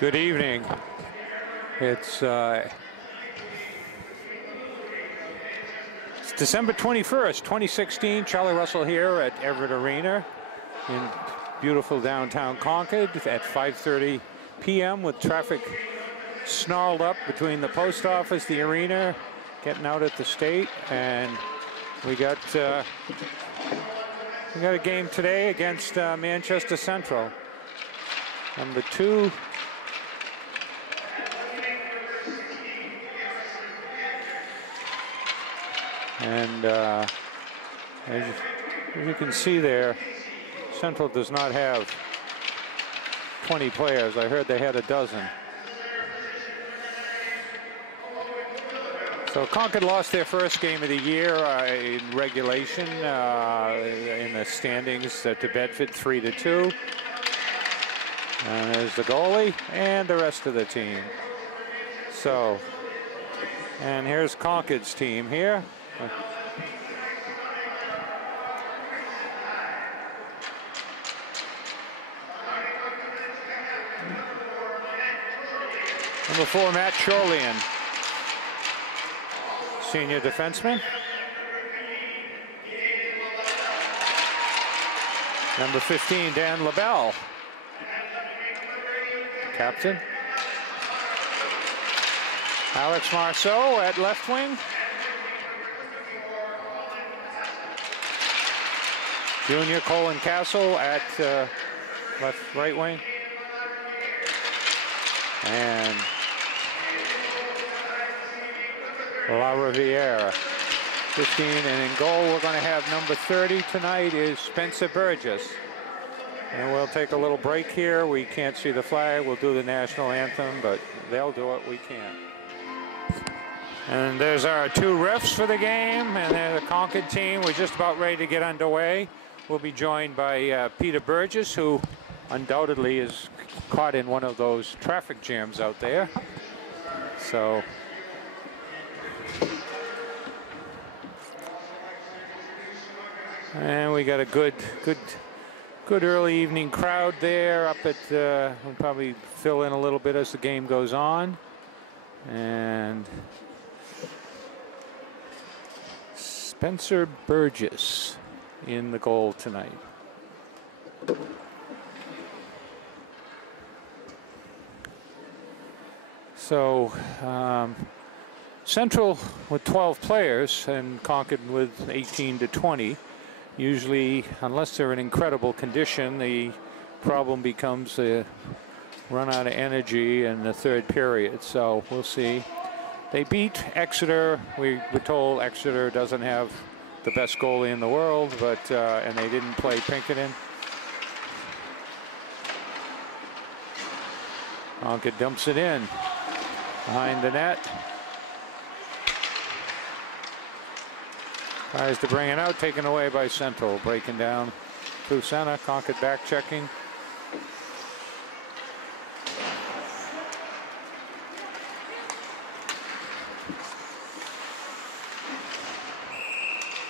Good evening. It's December 21st, 2016. Charlie Russell here at Everett Arena in beautiful downtown Concord at 5:30 p.m. with traffic snarled up between the post office, the arena, getting out at the state, and we got a game today against Manchester Central. Number 2. And as you can see there, Central does not have 20 players. I heard they had a dozen. So Concord lost their first game of the year in regulation in the standings to Bedford 3-2. And there's the goalie and the rest of the team. So, and here's Concord's team here. Number 4, Matt Chorlian, senior defenseman. Number 15, Dan LaBelle, captain. Alex Marceau at left wing. Junior Colin Castle at right wing. And La Riviera, 15, and in goal we're going to have number 30 tonight is Spencer Burgess. And we'll take a little break here. We can't see the flag. We'll do the national anthem, but they'll do it. We can't. And there's our 2 refs for the game, and they're the Concord team. We're just about ready to get underway. We'll be joined by Peter Burgess, who undoubtedly is caught in one of those traffic jams out there. So and we got a good early evening crowd there up at we'll probably fill in a little bit as the game goes on. And Spencer Burgess in the goal tonight. So Central with 12 players and Concord with 18-20. Usually, unless they're in incredible condition, the problem becomes a run out of energy in the third period. So we'll see. They beat Exeter. We were told Exeter doesn't have the best goalie in the world, but and they didn't play Pinkerton. Concord dumps it in behind the net. Tries to bring it out, taken away by Central. Breaking down through center. Concord back checking.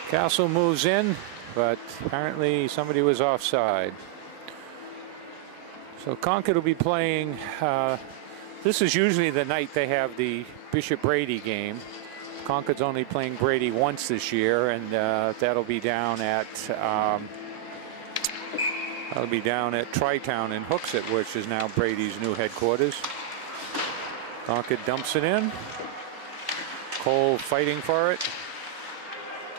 Castle moves in, but apparently somebody was offside. So Concord will be playing. This is usually the night they have the Bishop Brady game. Concord's only playing Brady once this year, and that'll be down at Tri-Town in Hooksett, which is now Brady's new headquarters. Concord dumps it in. Cole fighting for it.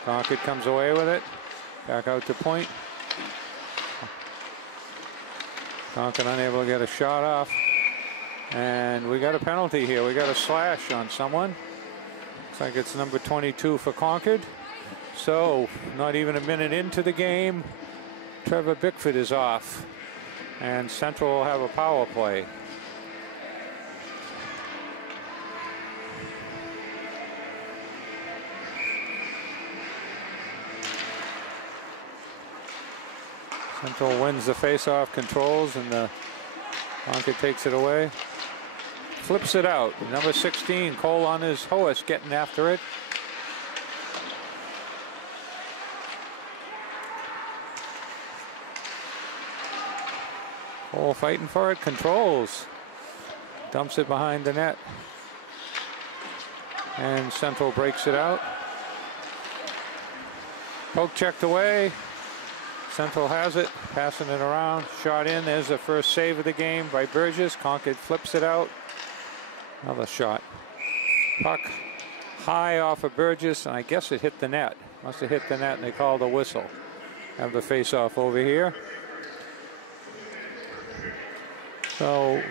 Concord comes away with it. Back out to point. Concord unable to get a shot off. And we got a penalty here. We got a slash on someone. Looks like it's number 22 for Concord. So not even a minute into the game, Trevor Bickford is off. And Central will have a power play. Central wins the face-off, controls, and the Concord takes it away. Flips it out. Number 16, Cole on his horse, getting after it. Cole fighting for it, controls. Dumps it behind the net. And Central breaks it out. Poke checked away. Central has it, passing it around. Shot in. There's the first save of the game by Burgess. Concord flips it out. Another shot. Puck high off of Burgess, and I guess it hit the net. Must have hit the net, and they called a whistle. Have the face-off over here. So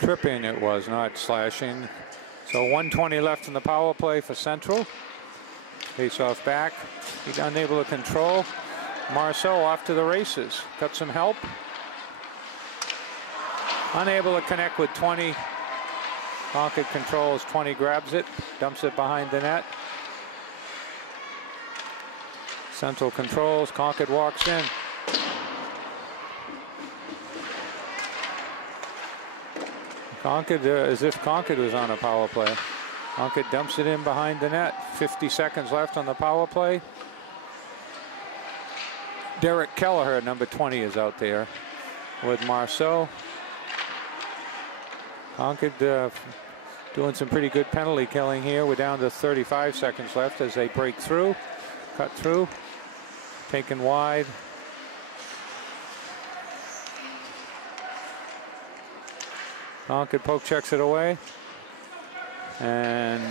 tripping it was, not slashing. So 1:20 left in the power play for Central. Face-off back. He's unable to control. Marceau off to the races. Got some help. Unable to connect with 20. Concord controls. 20 grabs it. Dumps it behind the net. Central controls. Concord walks in. Concord, as if Concord was on a power play. Concord dumps it in behind the net. 50 seconds left on the power play. Derek Kelleher, number 20, is out there with Marceau. Concord doing some pretty good penalty killing here. We're down to 35 seconds left as they break through, cut through, taken wide. Concord poke checks it away. And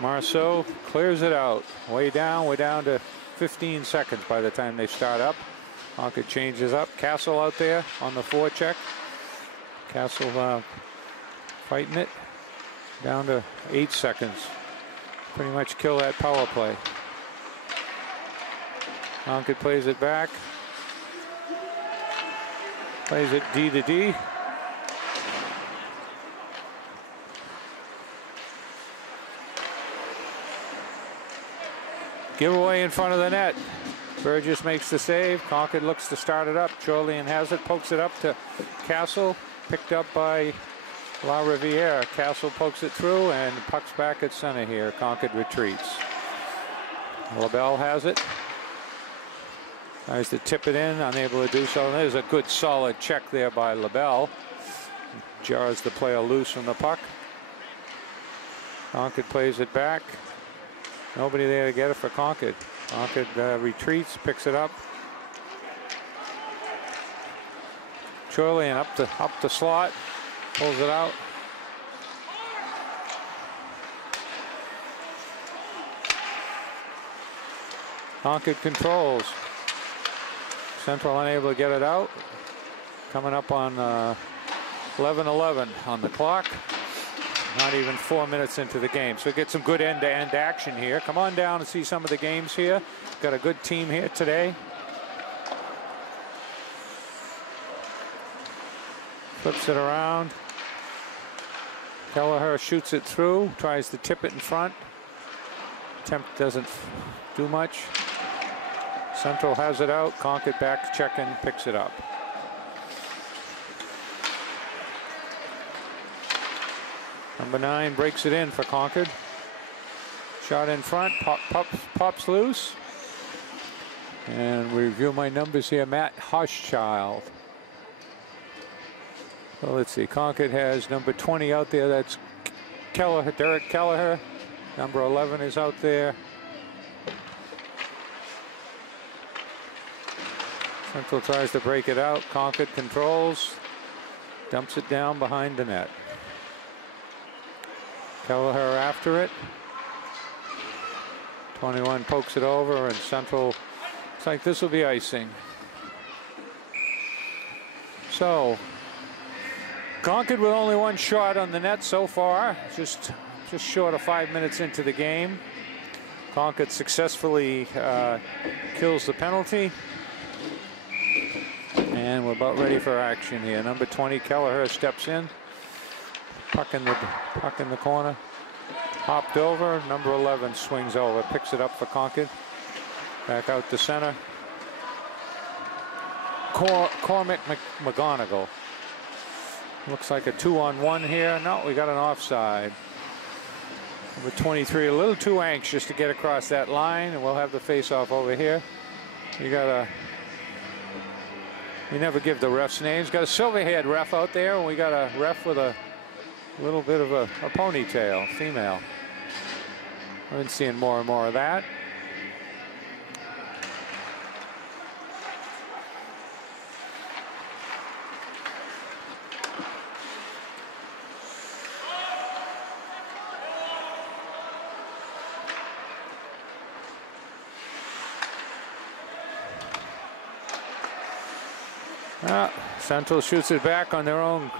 Marceau clears it out. Way down to 15 seconds by the time they start up. Concord changes up. Castle out there on the forecheck. Castle fighting it. Down to 8 seconds. Pretty much kill that power play. Concord plays it back. Plays it D to D. Giveaway in front of the net. Burgess makes the save. Concord looks to start it up. Chorlian has it, pokes it up to Castle. Picked up by La Riviere. Castle pokes it through and puck's back at center here. Concord retreats. LaBelle has it. Tries to tip it in, unable to do so. There's a good solid check there by LaBelle. Jars the player loose from the puck. Concord plays it back. Nobody there to get it for Concord. Concord retreats, picks it up. Chorlian up the slot, pulls it out. Concord controls. Central unable to get it out. Coming up on 11:11 on the clock. Not even 4 minutes into the game. So we get some good end-to-end action here. Come on down and see some of the games here. Got a good team here today. Flips it around. Kelleher shoots it through. Tries to tip it in front. Attempt doesn't do much. Central has it out. Concord back checking, picks it up. Number 9 breaks it in for Concord. Shot in front, pops loose. And review my numbers here. Matt Hochschild. Well, let's see. Concord has number 20 out there. That's Kelleher, Derek Kelleher. Number 11 is out there. Central tries to break it out. Concord controls. Dumps it down behind the net. Kelleher after it. 21 pokes it over, and Central, looks like this will be icing. So Concord with only one shot on the net so far, just short of 5 minutes into the game. Concord successfully kills the penalty. And we're about ready for action here. Number 20, Kelleher, steps in. Puck in the corner. Hopped over. Number 11 swings over. Picks it up for Concord. Back out to center. Cormac McGonigal. Looks like a 2-on-1 here. No, we got an offside. Number 23, a little too anxious to get across that line, and we'll have the face-off over here. We never give the refs names. Got a silver-haired ref out there, and we got a ref with a A little bit of a ponytail, female. I've been seeing more and more of that. Central shoots it back on their own.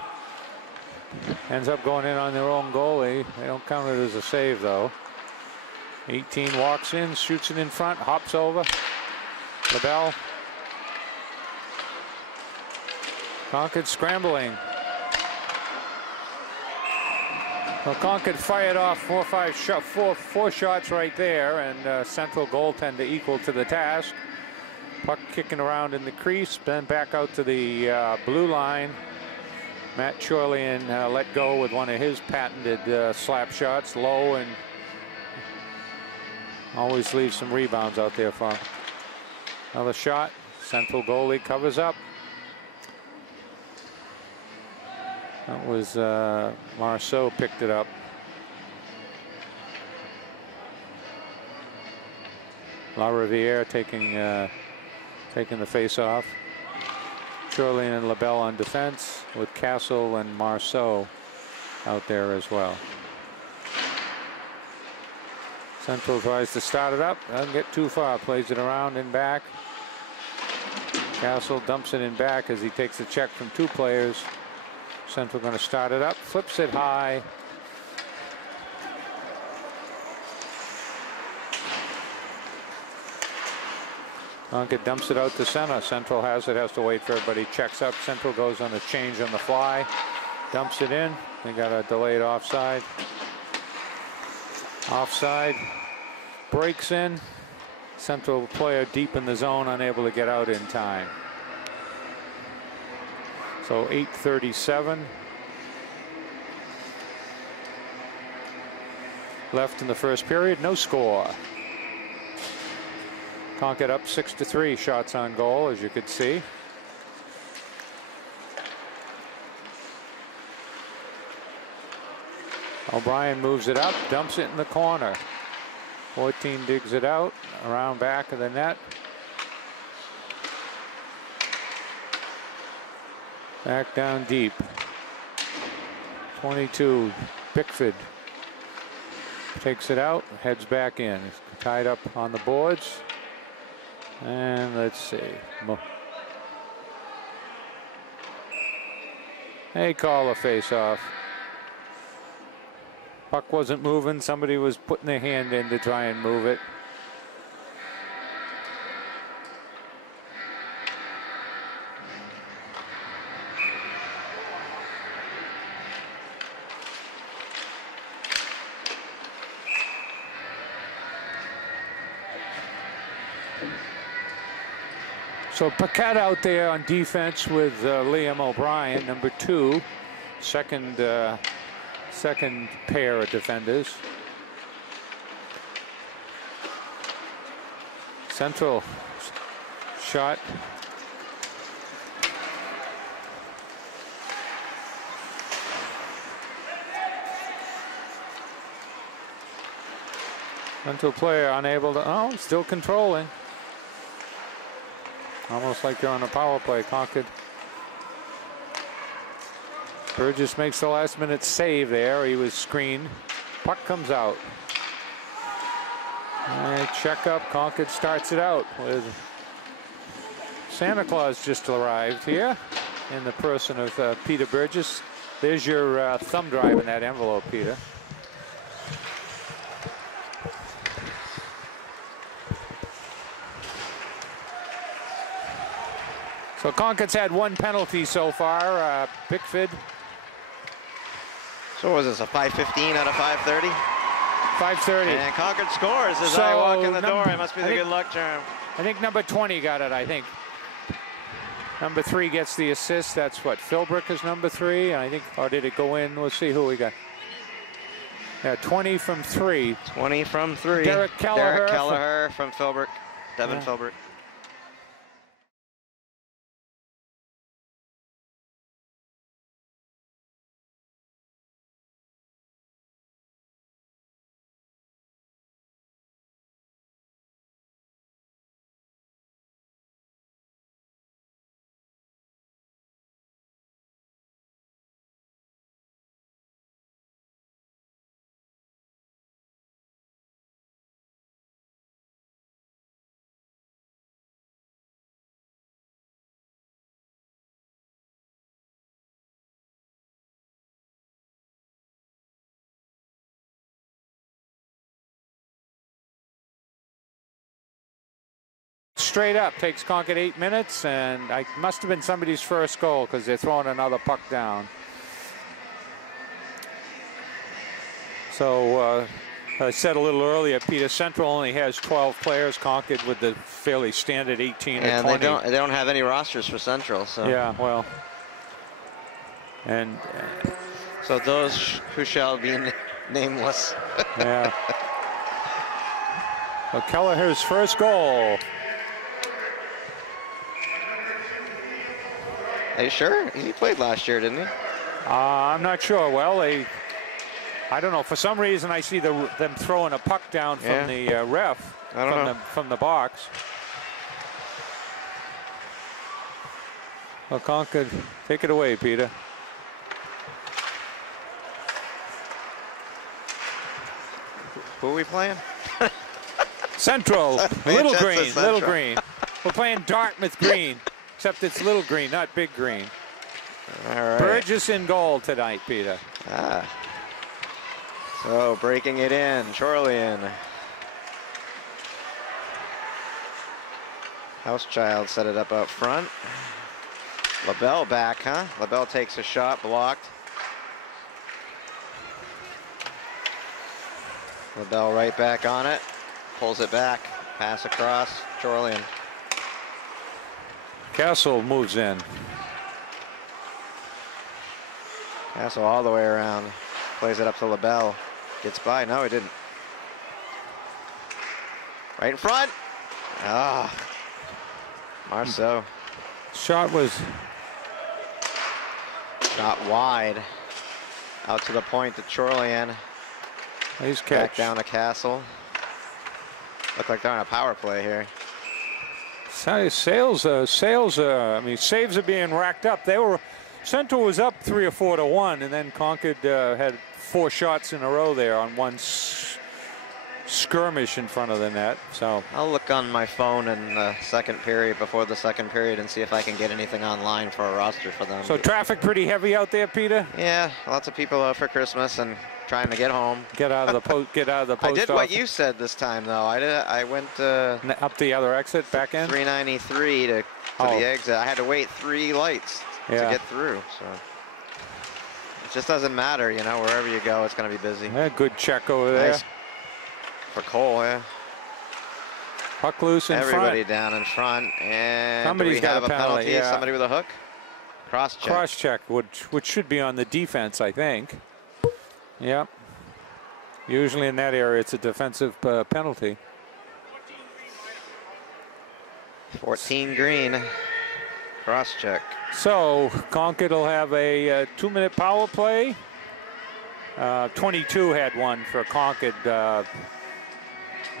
Ends up going in on their own goalie. They don't count it as a save, though. 18 walks in, shoots it in front, hops over. LaBelle. Concord scrambling. Well, Concord fired off four shots right there, and Central goaltender equal to the task. Puck kicking around in the crease, then back out to the blue line. Matt Chorlian let go with one of his patented slap shots, low, and always leaves some rebounds out there for him. Another shot. Central goalie covers up. That was Marceau picked it up. La Riviere taking the face-off. Chorlian and LaBelle on defense, with Castle and Marceau out there as well. Central tries to start it up, doesn't get too far, plays it around and back. Castle dumps it in back as he takes a check from two players. Central going to start it up, flips it high. Concord dumps it out to center. Central has it, has to wait for everybody. Checks up. Central goes on a change on the fly. Dumps it in. They got a delayed offside. Offside. Breaks in. Central player deep in the zone, unable to get out in time. So 8:37 left in the first period. No score. Concord up 6-3, shots on goal, as you could see. O'Brien moves it up, dumps it in the corner. 14 digs it out, around back of the net. Back down deep. 22, Bickford takes it out, heads back in. It's tied up on the boards. And let's see. They call a face-off. Puck wasn't moving. Somebody was putting their hand in to try and move it. So Paquette out there on defense with Liam O'Brien, number 2, second pair of defenders. Central shot. Central player unable to, oh, still controlling. Almost like they're on a power play. Concord. Burgess makes the last minute save there. He was screened. Puck comes out. And check up. Concord starts it out with Santa Claus just arrived here in the person of Peter Burgess. There's your thumb drive in that envelope, Peter. So Concord's had one penalty so far. Bickford. So was this a 5:15 out of 5:30? 5:30. And Concord scores as I walk in the door. It must be the good luck charm. I think number 20 got it, I think. Number 3 gets the assist. That's what, Philbrick is number 3, I think. Or did it go in? We'll see who we got. Yeah, 20 from 3. 20 from 3. Derek Kelleher from Philbrick. Devin Philbrick. straight up. Takes Concord 8 minutes, and I must have been somebody's first goal because they're throwing another puck down. So I said a little earlier, Peter, Central only has 12 players. Concord with the fairly standard 18 or 20. And they don't have any rosters for Central. So yeah, well, and so those who shall be nameless. yeah. Well, Kelleher's first goal. Are you sure? He played last year, didn't he? I'm not sure. Well, I don't know. For some reason, I see them throwing a puck down from the ref from the box. Well, Concord, take it away, Peter. Who are we playing? Central, Little Green, Central. Little Green. We're playing Dartmouth Green, except it's Little Green, not Big Green. All right. Burgess in goal tonight, Peter. Ah. So breaking it in, Chorlian. Housechild set it up out front. LaBelle back, huh? LaBelle takes a shot, blocked. LaBelle right back on it. Pulls it back. Pass across. Chorlian. Castle moves in. Castle all the way around. Plays it up to LaBelle. Gets by. No, he didn't. Right in front. Ah. Marceau. Shot was Shot wide. Out to the point to Chorlian. nice catch. Back down to Castle. Look like they're on a power play here. Saves are being racked up. Central was up 3 or 4 to 1, and then Concord had 4 shots in a row there on one skirmish in front of the net. So I'll look on my phone in the second period, before the second period, and see if I can get anything online for a roster for them. So traffic pretty heavy out there, Peter? Yeah, lots of people out for Christmas and trying to get home. Get out of the post. Get out of the post. I did office. what you said this time, though. I went Up the other exit, back in. 393 to the exit. I had to wait 3 lights to get through. So it just doesn't matter, you know. Wherever you go, it's going to be busy. Yeah, good check over there. Nice. For Cole, yeah. Puck loose in Everybody front. down in front, and Somebody's do we got have a penalty, yeah. Somebody with a hook. Cross check. Cross check, which should be on the defense, I think. Yep. Usually in that area, it's a defensive penalty. 14 green. Cross check. So Concord will have a 2-minute power play. 22 had one for Concord.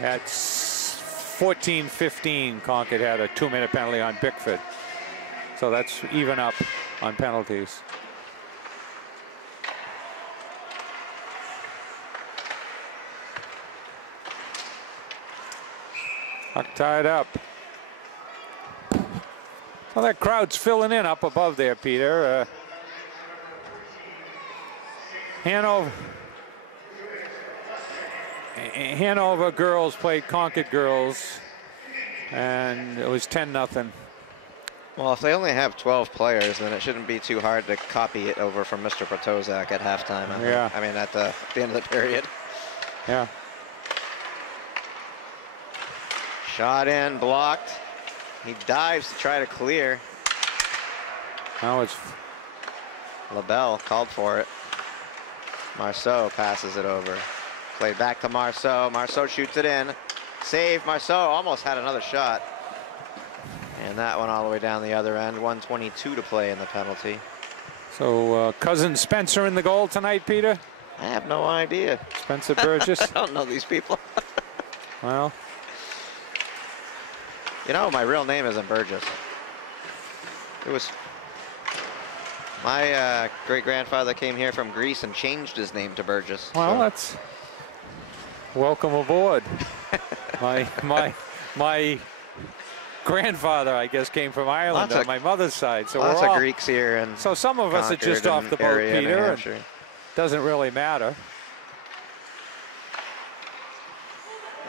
At 14-15, Concord had a 2-minute penalty on Bickford. So that's even up on penalties. Puck tied up. Well, that crowd's filling in up above there, Peter. Hanover girls played Concord girls, and it was 10-0. Well, if they only have 12 players, then it shouldn't be too hard to copy it over from Mr. Potozak at halftime. I mean, at the end of the period. Yeah. Shot in, blocked. He dives to try to clear. Now it's LaBelle called for it. Marceau passes it over. Played back to Marceau. Marceau shoots it in. Save. Marceau almost had another shot. And that one all the way down the other end. 1:22 to play in the penalty. so cousin Spencer in the goal tonight, Peter. I have no idea. Spencer Burgess. I don't know these people. Well, you know, my real name isn't Burgess. It was my great-grandfather came here from Greece and changed his name to Burgess. well, so. that's welcome aboard. my grandfather, I guess, came from Ireland on my mother's side. So lots we're all of Greeks here, and so some of us are just off the boat, Peter. And doesn't really matter.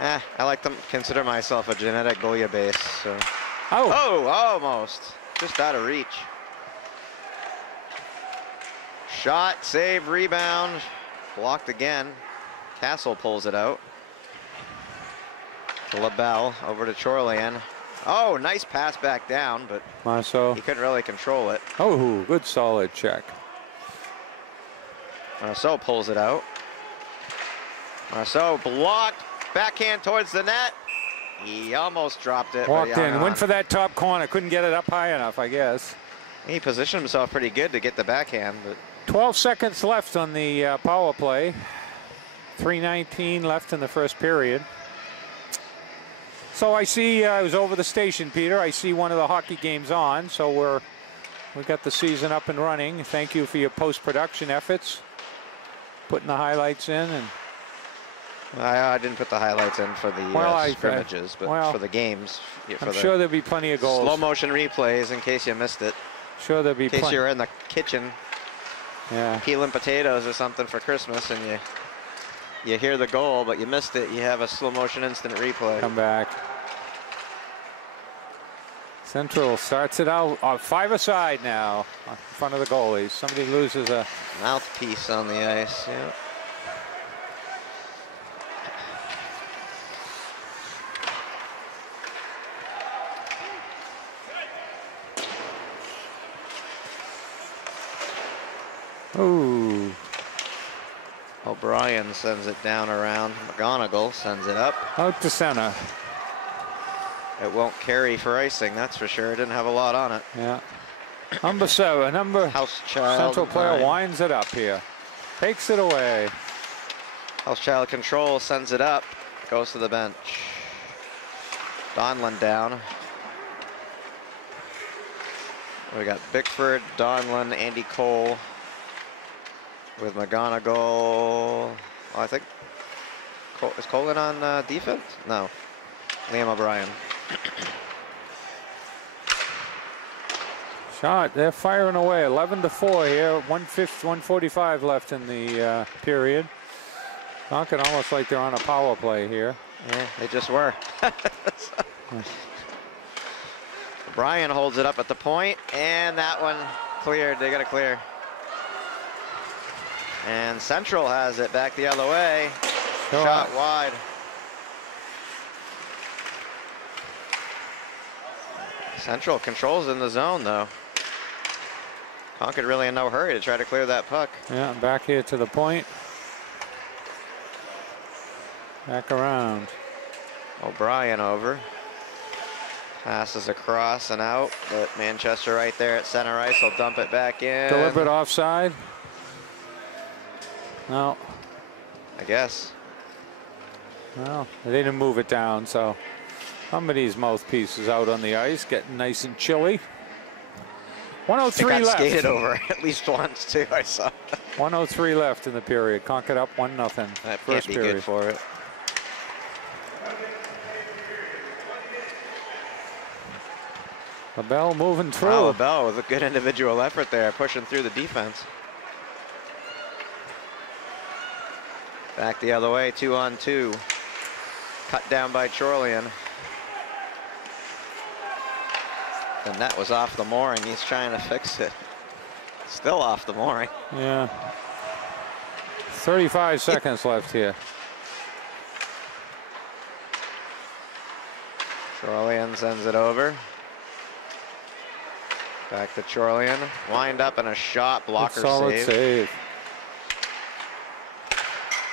I like to consider myself a genetic bouillabaisse. So. Oh. Oh, almost. Just out of reach. Shot, save, rebound. Blocked again. Castle pulls it out. LaBelle over to Chorlian. Oh, nice pass back down, but Marceau. he couldn't really control it. Oh, good solid check. Marceau pulls it out. Marceau blocked. Backhand towards the net. He almost dropped it. Walked but in, went for that top corner. Couldn't get it up high enough, I guess. He positioned himself pretty good to get the backhand, but 12 seconds left on the power play. 3:19 left in the first period. So I see, I was over the station, Peter. I see one of the hockey games on. So we got the season up and running. Thank you for your post-production efforts, putting the highlights in. And I didn't put the highlights in for the scrimmages, but for the games. I'm sure there'll be plenty of goals. Slow motion replays in case you missed it. Sure there'll be in case you're in the kitchen peeling potatoes or something for Christmas and you hear the goal but you missed it. You have a slow motion instant replay. Come back. Central starts it out 5-a-side now in front of the goalies. Somebody loses a mouthpiece on the ice. Yeah. Ooh. O'Brien sends it down around. McGonigal sends it up. Out to center. It won't carry for icing, that's for sure. It didn't have a lot on it. Yeah. Number 7, Housechild. Central player winds it up here. Takes it away. Housechild control, sends it up. Goes to the bench. Donlan down. We got Bickford, Donlan, Andy Cole. With McGonigal. Oh, I think. Is Colin on defense? No. Liam O'Brien. Shot. They're firing away. 11-4 here. 1:45 left in the period. Talking almost like they're on a power play here. Yeah, they just were. O'Brien holds it up at the point, and that one cleared. They got to clear. And Central has it back the other way. Shot wide. Central controls in the zone, though. Concord really in no hurry to try to clear that puck. Yeah, back here to the point. Back around. O'Brien over. Passes across and out, but Manchester right there at center ice will dump it back in. Deliberate offside. No. I guess. Well, they didn't move it down, so somebody's mouthpiece is out on the ice, getting nice and chilly. 103 it got left. Skated over at least once too. I saw. 103 left in the period. Concord up 1-0. That First can't be period. good for it. LaBelle moving through. Wow, LaBelle with a good individual effort there, pushing through the defense. Back the other way, 2-on-2. Cut down by Chorlian. The net was off the mooring. He's trying to fix it. Still off the mooring. Yeah. 35 seconds left here. Chorlian sends it over. Back to Chorlian. Wind up and a shot. Blocker solid save.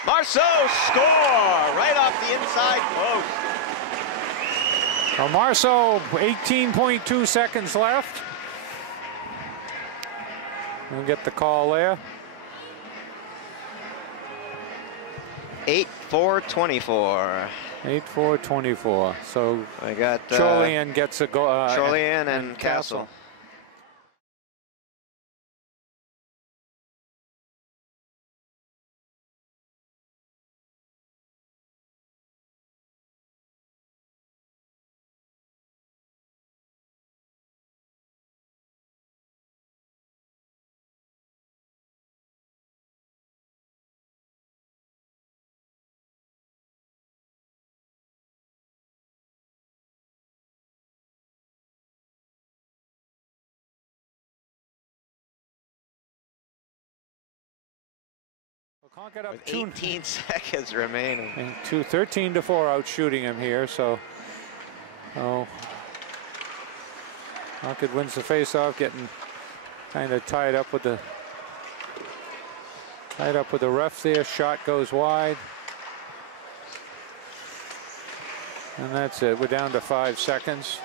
Marceau score right off the inside post. Well, Marceau, 18.2 seconds left. We'll get the call there. 8-4-24. 8-4-24. So I got Chorlian gets a goal. Chorlian and Castle. Concord up with 18 seconds remaining. And 13-4 out shooting him here, so Concord wins the face-off, getting kind of tied up with the ref there. Shot goes wide. And that's it. We're down to 5 seconds.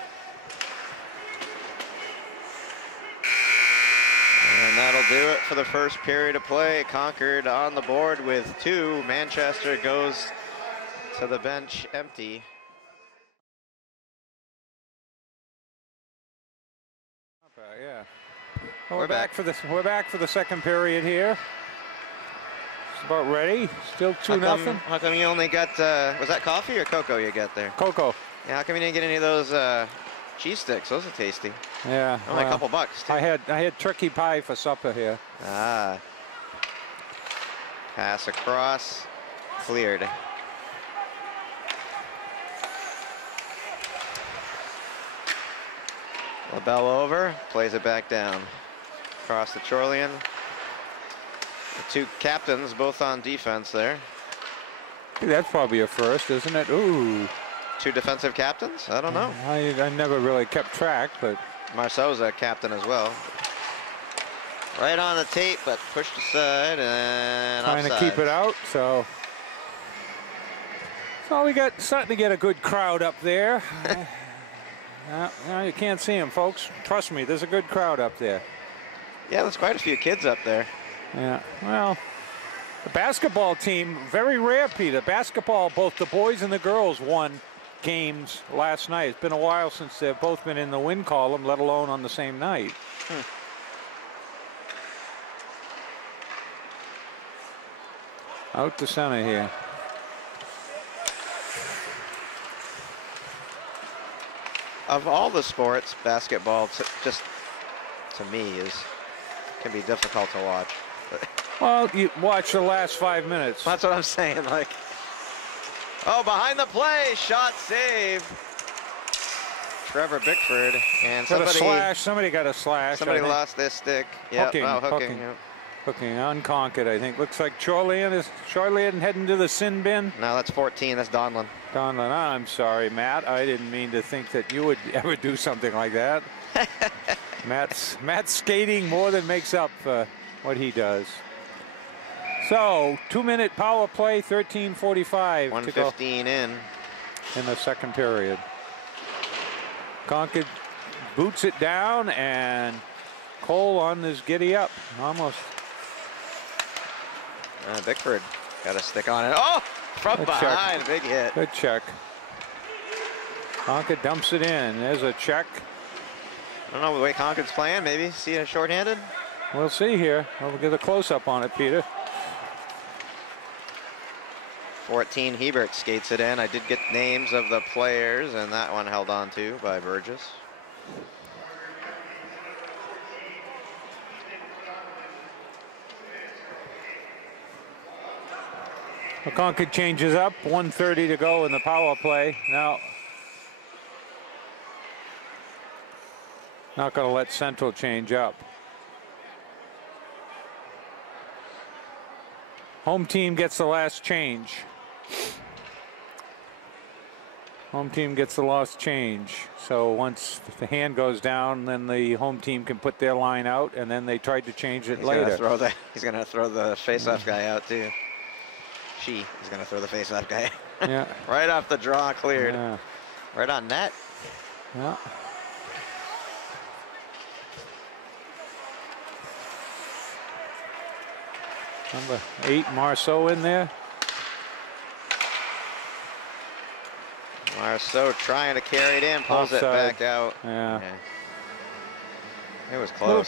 And that'll do it for the first period of play. Concord on the board with 2. Manchester goes to the bench empty. Yeah. Well, we're back for the second period here. It's about ready. Still 2-0. How come you only got was that coffee or cocoa you got there? Cocoa. Yeah, how come you didn't get any of those cheese sticks? Those are tasty. Yeah. Only a couple bucks too. I had turkey pie for supper here. Ah. Pass across. Cleared. LaBelle over, plays it back down. Across the Chorlian. The 2 captains both on defense there. That's probably a first, isn't it? Ooh. 2 defensive captains? I don't know. I never really kept track, but Marceau's a captain as well. Right on the tape, but pushed aside and trying offside. to keep it out. So we got starting to get a good crowd up there. Now you can't see them, folks. Trust me, there's a good crowd up there. Yeah, there's quite a few kids up there. Yeah, well, the basketball team, very rare, Peter. Basketball, both the boys and the girls won games last night. It's been a while since they've both been in the win column, let alone on the same night. Out to center here. Of all the sports, basketball just to me can be difficult to watch. Well, you watch the last 5 minutes. That's what I'm saying. Like, oh, behind the play, shot save. Trevor Bickford and somebody got a slash. Somebody lost their stick. Yeah, hooking. Hooking on Concord, I think. Looks like Chorlian heading to the sin bin. No, that's 14. That's Donlan. Donlan, I'm sorry, Matt. I didn't mean to think that you would ever do something like that. Matt's skating more than makes up for what he does. So 2-minute power play, 13:45 1:15 in the second period. Concord boots it down, and Cole on this giddy up, almost. Bickford got a stick on it. Oh, from Good behind, check. big hit. Good check. Concord dumps it in. There's a check. I don't know the way Concord's playing. Maybe see it shorthanded. We'll see here. We'll get a close-up on it, Peter. 14, Hebert skates it in. I did get names of the players, and that one held on to by Burgess. Concord changes up, 1:30 to go in the power play. Now, not going to let Central change up. Home team gets the last change. Home team gets the last change. So once the hand goes down, then the home team can put their line out, and then they tried to change it later. He's going to throw the face-off guy out too. He's going to throw the face-off guy. Yeah. Right off the draw, cleared. Yeah. Right on net. Yeah. Number 8, Marceau in there. Marceau trying to carry it in, pulls it back out. Yeah. It was close. Little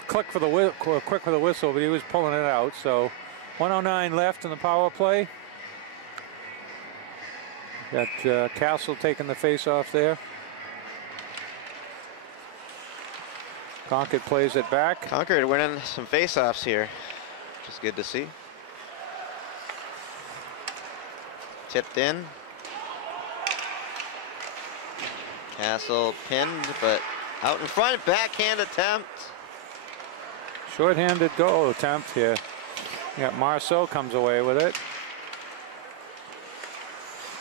click for the whistle, but he was pulling it out. So 1:09 left in the power play. Got Castle taking the face off there. Concord plays it back. Concord winning some face-offs here, which is good to see. Tipped in. Castle pinned, but out in front, backhand attempt. Short-handed goal attempt here. Yeah, Marceau comes away with it.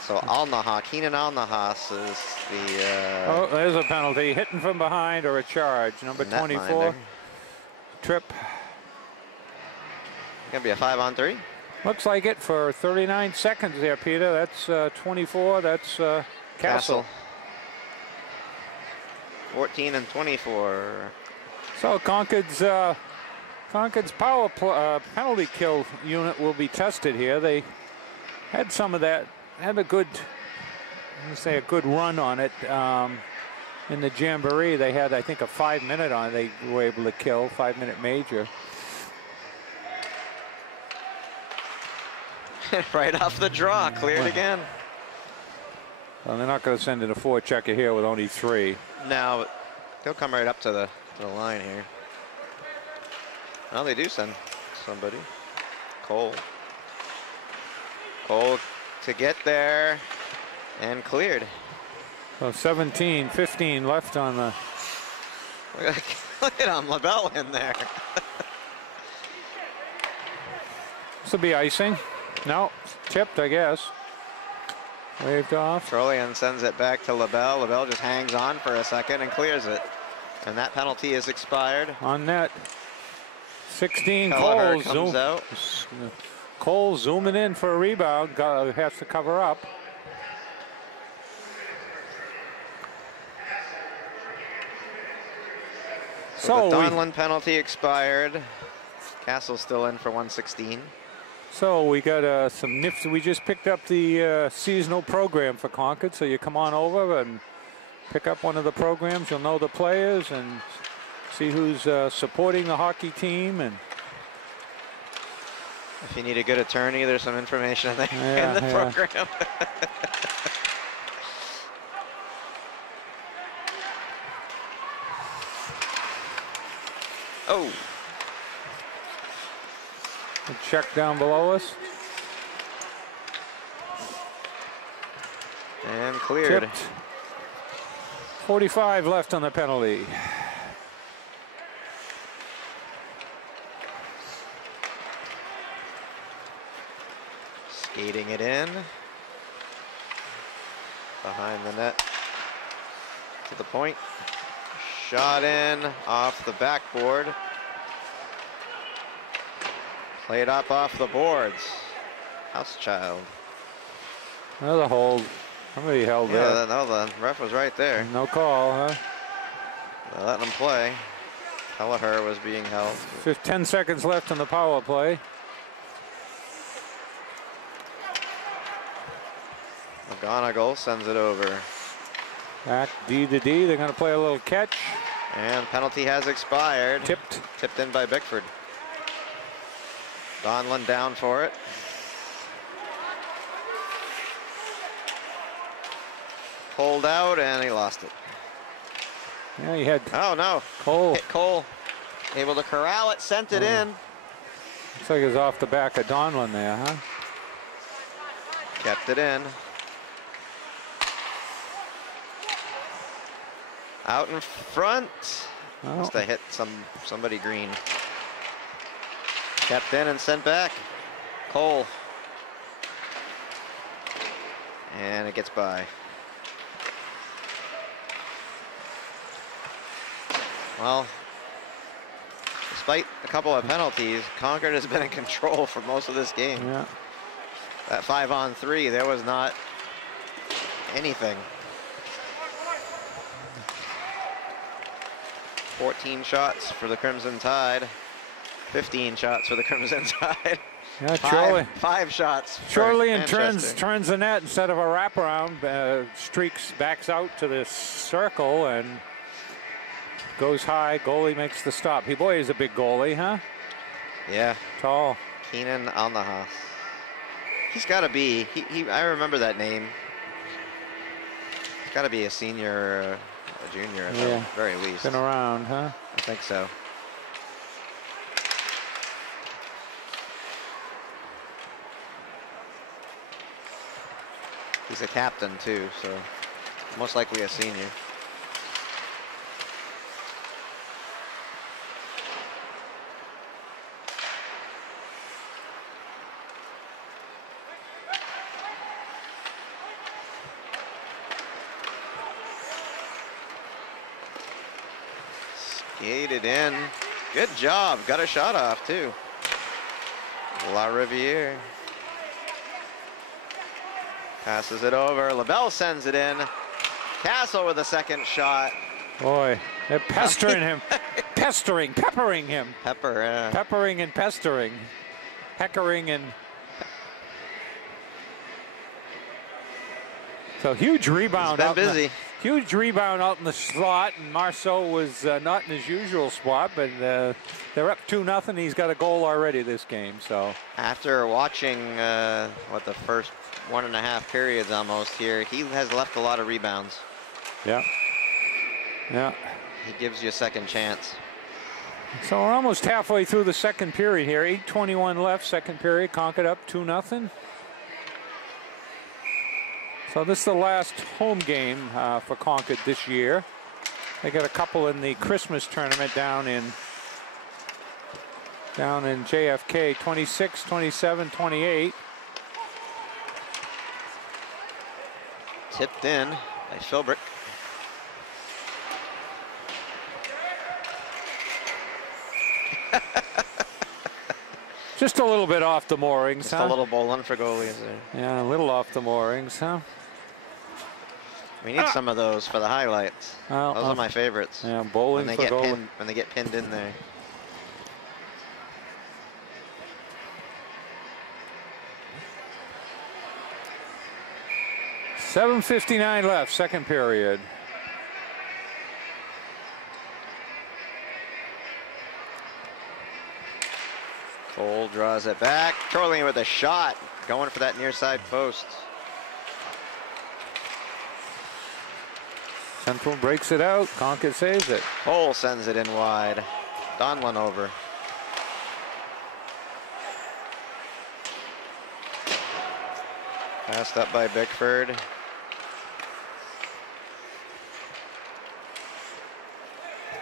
So Al-Nahas, Keenan Al-Nahas is the Oh, there's a penalty. Hitting from behind or a charge. Number 24. netminder. Trip. Gonna be a 5-on-3. Looks like it for 39 seconds there, Peter. That's 24. That's Castle. 14 and 24. So Concord's penalty kill unit will be tested here. They had some of that. Had a good, a good run on it in the Jamboree. They had, I think, a 5-minute on it. They were able to kill 5-minute major. Right off the draw, cleared again. Well, they're not going to send in a forechecker here with only 3. No, they'll come right up to the line here. Well, they do send somebody. Cole. Cole to get there and cleared. So 15 left on the. Look at him, LaBelle in there. This will be icing. No, tipped, I guess. Waved off. Trollian sends it back to LaBelle. LaBelle just hangs on for a second and clears it. And that penalty is expired. On net. 16, Kelleher Cole comes out. Cole zooming in for a rebound. Has to cover up. So the Donlan penalty expired. Castle's still in for 116. So we got some nifty. We just picked up the seasonal program for Concord. So you come on over and pick up one of the programs. You'll know the players and see who's supporting the hockey team. And if you need a good attorney, there's some information in there in the program. Oh. A check down below us. And cleared. Tipped. 45 left on the penalty. Skating it in. Behind the net. To the point. Shot in off the backboard. Played up off the boards. Housechild. Another hold. Somebody held there. Yeah, no, the ref was right there. No call, huh? They're letting him play. Kelleher was being held. 10 seconds left on the power play. McGonigal sends it over. Back D to D. They're going to play a little catch. And penalty has expired. Tipped. Tipped in by Bickford. Donlan down for it. Pulled out and he lost it. Yeah, he had. Oh no. Cole. Hit Cole. Able to corral it, sent it in. Looks like it was off the back of Donlan there, huh? Kept it in. Out in front. Oh. Must have hit somebody green. Kept in and sent back. Cole. And it gets by. Well, despite a couple of penalties, Concord has been in control for most of this game. Yeah. That 5-on-3, there was not anything. 14 shots for the Crimson Tide. 15 shots for the Crimson Tide. Yeah, Charlie. 5 shots. Charlie and turns the net instead of a wraparound. Streaks, backs out to this circle and goes high. Goalie makes the stop. Boy, he's a big goalie, huh? Yeah. Tall. Keenan Al-Nahas. He's got to be. I remember that name. He's got to be a senior, or a junior at the very least. Been around, huh? I think so. He's a captain too, so most likely a senior. Skated in. Good job. Got a shot off, too. La Riviere. Passes it over. LaBelle sends it in. Castle with a second shot. Boy, they're pestering him. Peppering him. Pepper, yeah. Peppering and pestering. Heckering and... So huge rebound. He's been busy. Huge rebound out in the slot, and Marceau was not in his usual spot, but they're up 2-0. He's got a goal already this game. So after watching what the first 1.5 periods almost here, he has left a lot of rebounds. Yeah. Yeah. He gives you a second chance. So we're almost halfway through the second period here. 8:21 left, second period. Concord up 2-0. So this is the last home game for Concord this year. They got a couple in the Christmas tournament down in JFK, 26, 27, 28. Tipped in by Philbrick. Just a little bit off the moorings, Just a little bowling for goalies there. Yeah, a little off the moorings, huh? We need some of those for the highlights. Well, those are my favorites. Yeah, bowling when for goalie. When they get pinned in there. $7:59 left, second period. Cole draws it back. Torling with a shot. Going for that near side post. Central breaks it out. Concord saves it. Cole sends it in wide. Donlin over. Passed up by Bickford.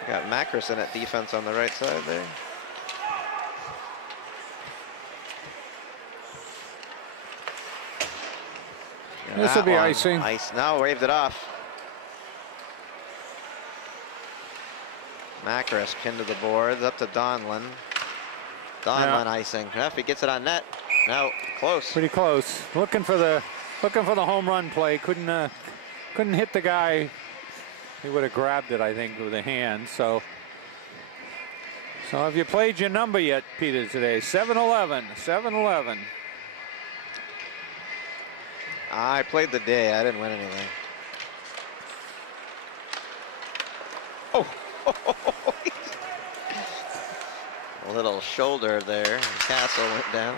Got Mackerson at defense on the right side there. This will be icing. Ice. No, waved it off. Macris pinned to the boards, up to Donlin. Donlin icing. If he gets it on net. No, close. Pretty close. Looking for the home run play. Couldn't hit the guy. He would have grabbed it, I think, with a hand. So have you played your number yet, Peter, today? 7-11. 7-11. I played the day. I didn't win anything. Oh. A little shoulder there. Castle went down.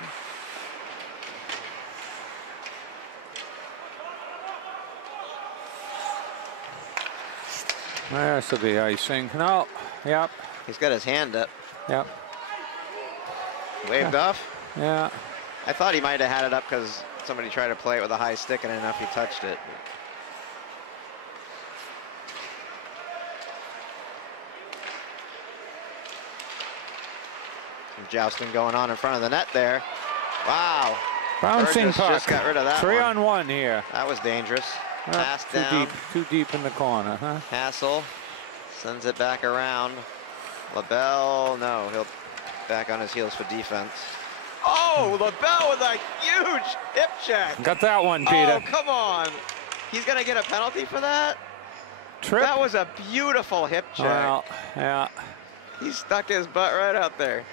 This will be icing. No. Yep. He's got his hand up. Yep. Waved off? Yeah. I thought he might have had it up because somebody tried to play it with a high stick and enough he touched it. Some jousting going on in front of the net there. Wow. Bouncing Burgess puck. just got rid of that 3-on-1 here. That was dangerous. Pass too down. Too deep in the corner, huh? Hassel sends it back around. LaBelle, no, he'll back on his heels for defense. Oh, LaBelle with a huge hip check. Got that one, Peter. Oh, come on. He's going to get a penalty for that? Trip. That was a beautiful hip check. Well, yeah. He stuck his butt right out there.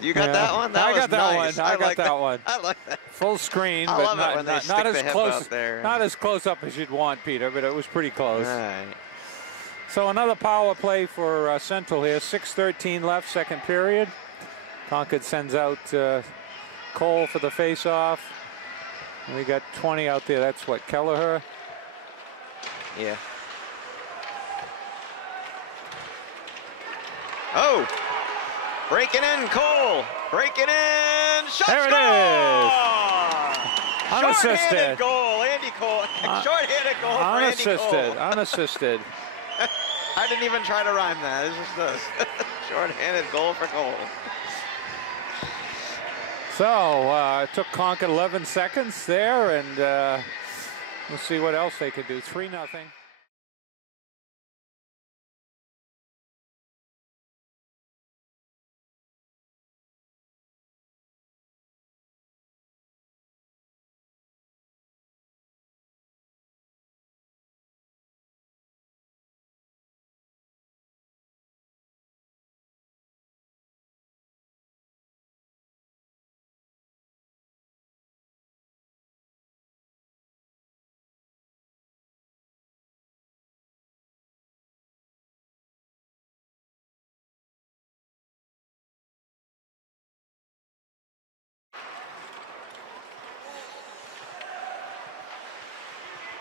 You got that one? That was I got that nice. one. I got that one. I like that. Full screen, I but love it when they stick not the as hip close. out there. Not as close up as you'd want, Peter, but it was pretty close. All right. So another power play for Central here. 6:13 left, second period. Concord sends out Cole for the face-off. We got 20 out there. That's what, Kelleher? Yeah. Oh! Breaking in, Cole! Breaking in! Shot There it score! is! Unassisted. Short-handed goal, Andy Cole. Short-handed goal for Andy Cole. Unassisted. I didn't even try to rhyme that. It's just this. Short-handed goal for Cole. So it took Concord 11 seconds there, and we'll see what else they can do. 3-0.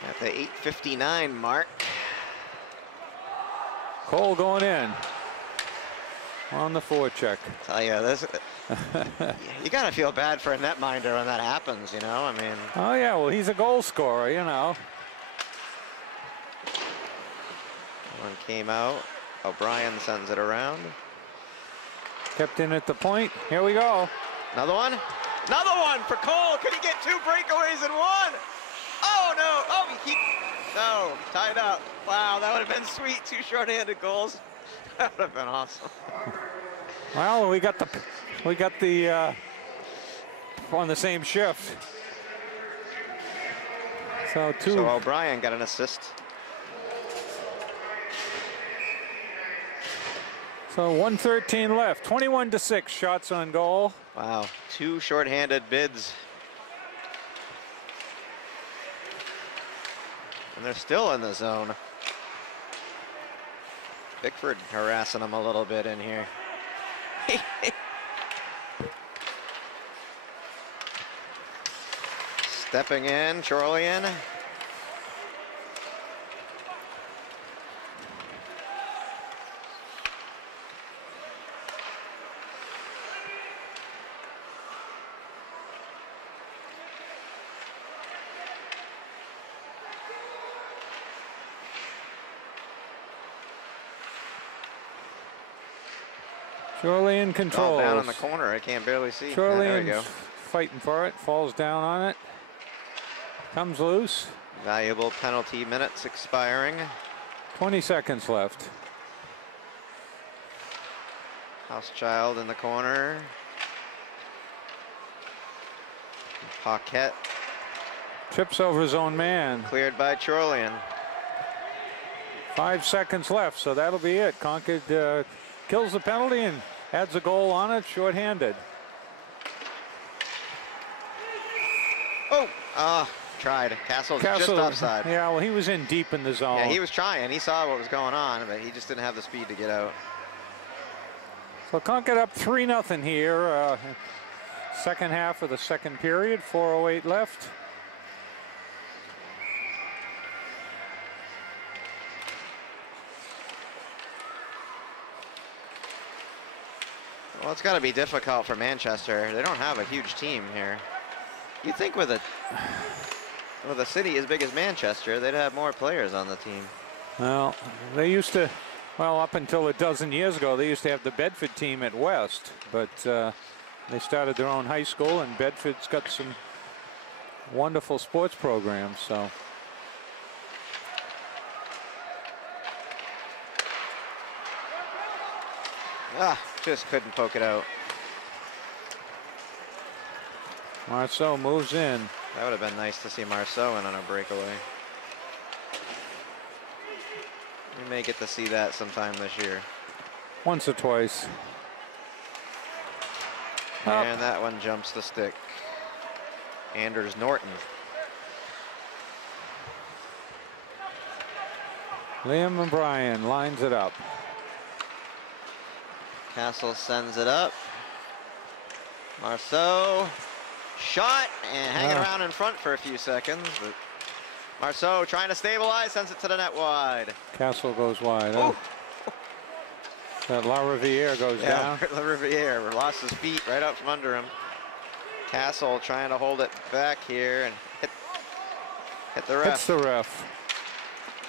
At the 8:59 mark. Cole going in on the forecheck. Tell you this, you gotta feel bad for a netminder when that happens. You know, I mean. Oh yeah, well he's a goal scorer, you know. One came out. O'Brien sends it around. Kept in at the point. Here we go. Another one. Another one for Cole. Could he get 2 breakaways in one? Oh no! Oh, no, tied up. Wow, that would have been sweet. 2 shorthanded goals. That would have been awesome. Well, we got the on the same shift. So O'Brien got an assist. So 1:13 left. 21-6 shots on goal. Wow, 2 shorthanded bids. And they're still in the zone. Bickford harassing them a little bit in here. Stepping in, Chorlian. Chorlian controls. Down in the corner, I can't barely see. Chorlian there we go. Fighting for it, falls down on it. Comes loose. Valuable penalty minutes expiring. 20 seconds left. Housechild in the corner. Paquette. Trips over his own man. Cleared by Chorlian. 5 seconds left, so that'll be it. Concord kills the penalty and adds a goal on it, shorthanded. Oh, tried. Castle's just offside. Yeah, well, he was in deep in the zone. Yeah, he was trying. He saw what was going on, but he just didn't have the speed to get out. So Concord up 3-0 here. Second half of the second period, 4:08 left. Well, it's got to be difficult for Manchester. They don't have a huge team here. You'd think with a city as big as Manchester, they'd have more players on the team. Well, they used to, well, up until a dozen years ago, they used to have the Bedford team at West, but they started their own high school, and Bedford's got some wonderful sports programs, so. Just couldn't poke it out. Marceau moves in. That would have been nice to see Marceau in on a breakaway. We may get to see that sometime this year. Once or twice. And that one jumps the stick. Anders Norton. Liam O'Brien lines it up. Castle sends it up. Marceau. Shot and hanging around in front for a few seconds. But Marceau trying to stabilize, sends it to the net wide. Castle goes wide. Oh. That La Riviere goes down. La Riviere lost his feet right out from under him. Castle trying to hold it back here and hit the ref. Hits the ref.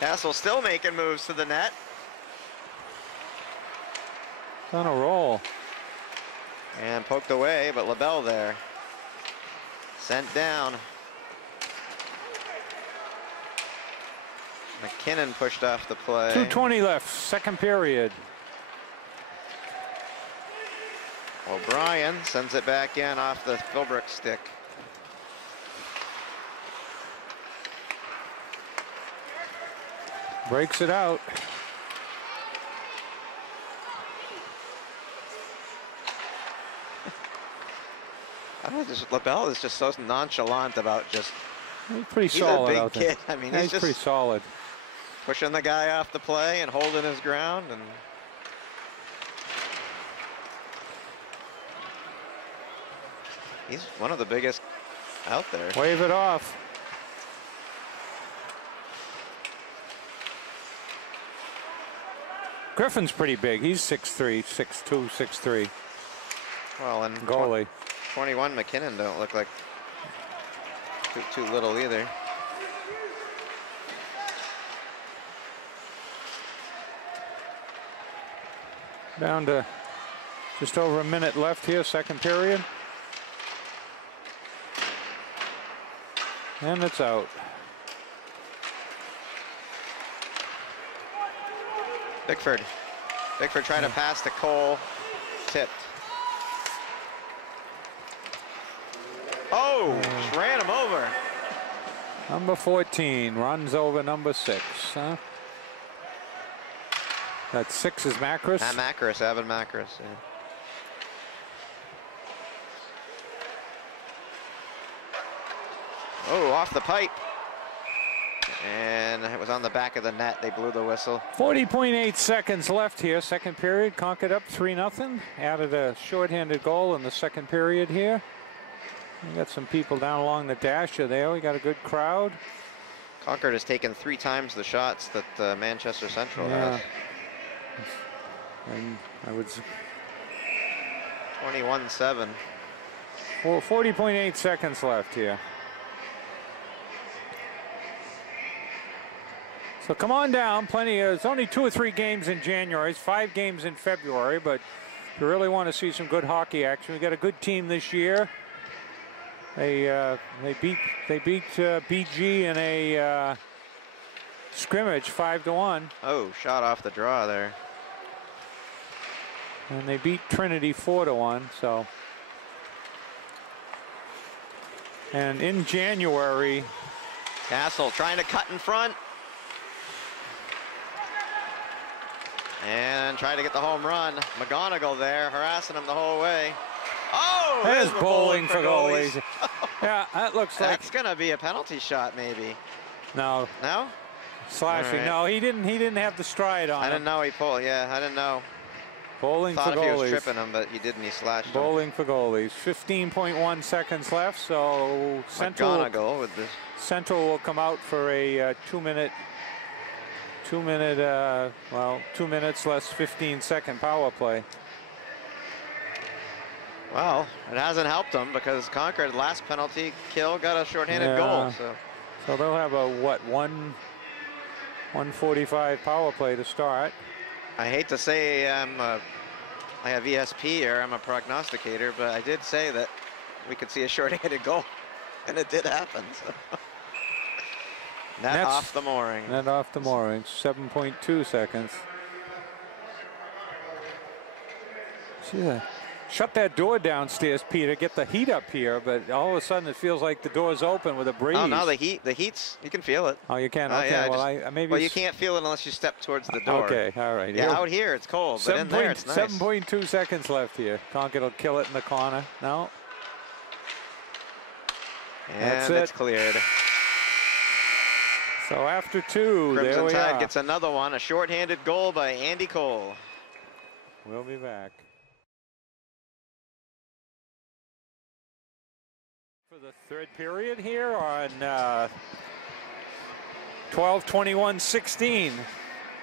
Castle still making moves to the net. On a roll. And poked away, but LaBelle there. Sent down. McKinnon pushed off the play. 2:20 left, second period. O'Brien sends it back in off the Philbrook stick. Breaks it out. LaBelle is just so nonchalant about just. He's pretty solid. He's a out big there. kid. I mean, yeah, he's just pretty solid. Pushing the guy off the play and holding his ground. And he's one of the biggest out there. Wave it off. Griffin's pretty big. He's 6'3", 6'2", 6'3". Well, and goalie. 21 McKinnon don't look like too little either. Down to just over a minute left here, second period. And it's out. Bickford trying to pass to Cole, tipped. Oh, just ran him over. Number 14 runs over number 6. Huh? That 6 is Macris. Macris, Evan Macris. Yeah. Oh, off the pipe. And it was on the back of the net. They blew the whistle. 40.8 seconds left here, second period. Concord up 3-0. Added a shorthanded goal in the second period here. We got some people down along the dasher there. We got a good crowd. Concord has taken 3 times the shots that Manchester Central has. And I would 21-7. Well, 40.8 seconds left here. So come on down. Plenty of, it's only 2 or 3 games in January. It's 5 games in February, but if you really want to see some good hockey action, we got a good team this year. They beat BG in a scrimmage 5-1. Oh, shot off the draw there. And they beat Trinity 4-1. So, and in January, Castle trying to cut in front. And try to get the home run. McGonigal there, harassing him the whole way. Oh, there's bowling for goalies. Yeah, that looks like that's gonna be a penalty shot, maybe. No. No? Slashing. Right. No, he didn't have the stride on. I didn't know he pulled. Yeah, I didn't know. Bowling Thought for goalies. He was tripping him, but he didn't. He slashed bowling him. For goalies. 15.1 seconds left. So Central will come out for a 2 minute. 2 minutes less 15-second power play. Well, it hasn't helped them because Concord last penalty kill got a shorthanded goal. So they'll have a 1:45 power play to start. I hate to say I have ESP or I'm a prognosticator, but I did say that we could see a shorthanded goal, and it did happen. So. Net off the mooring. Net off the mooring. 7.2 seconds. Yeah. Shut that door downstairs, Peter. Get the heat up here, but all of a sudden it feels like the door's open with a breeze. Oh no, the heat's you can feel it. Oh, you can. Okay. Yeah, well, maybe. Well, you can't feel it unless you step towards the door. Okay. All right. Yeah, out here it's cold, but in there it's nice. 7.2 seconds left here. Concord will kill it in the corner. No. And it's cleared. So after 2, Crimson there we Tide are. gets another one, a shorthanded goal by Andy Cole. We'll be back. For the third period here on 12:21:16.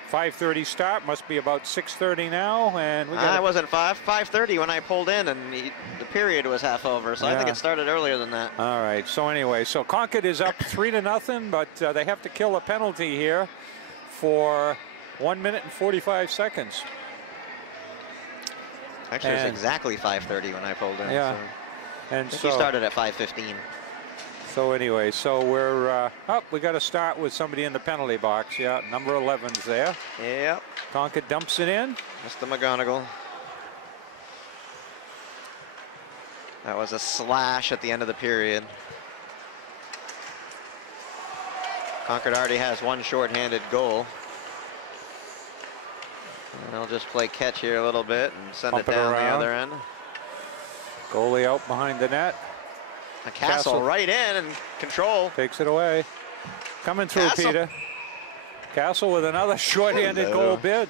5:30 start, must be about 6:30 now, and we got. I wasn't 5:30 when I pulled in, and the period was half over, so I think it started earlier than that. All right. So anyway, so Concord is up 3-0, but they have to kill a penalty here for 1 minute and 45 seconds. Actually, it was exactly 5:30 when I pulled in. Yeah. So and so he started at 5:15. So anyway, so we're we got to start with somebody in the penalty box. Yeah, number 11's there. Yep. Concord dumps it in. Mr. McGonigal. That was a slash at the end of the period. Concord already has one shorthanded goal. And they'll just play catch here a little bit and send it down the other end. Goalie out behind the net. A Castle right in and control. Takes it away. Coming through, Peter. Castle with another shorthanded goal bid.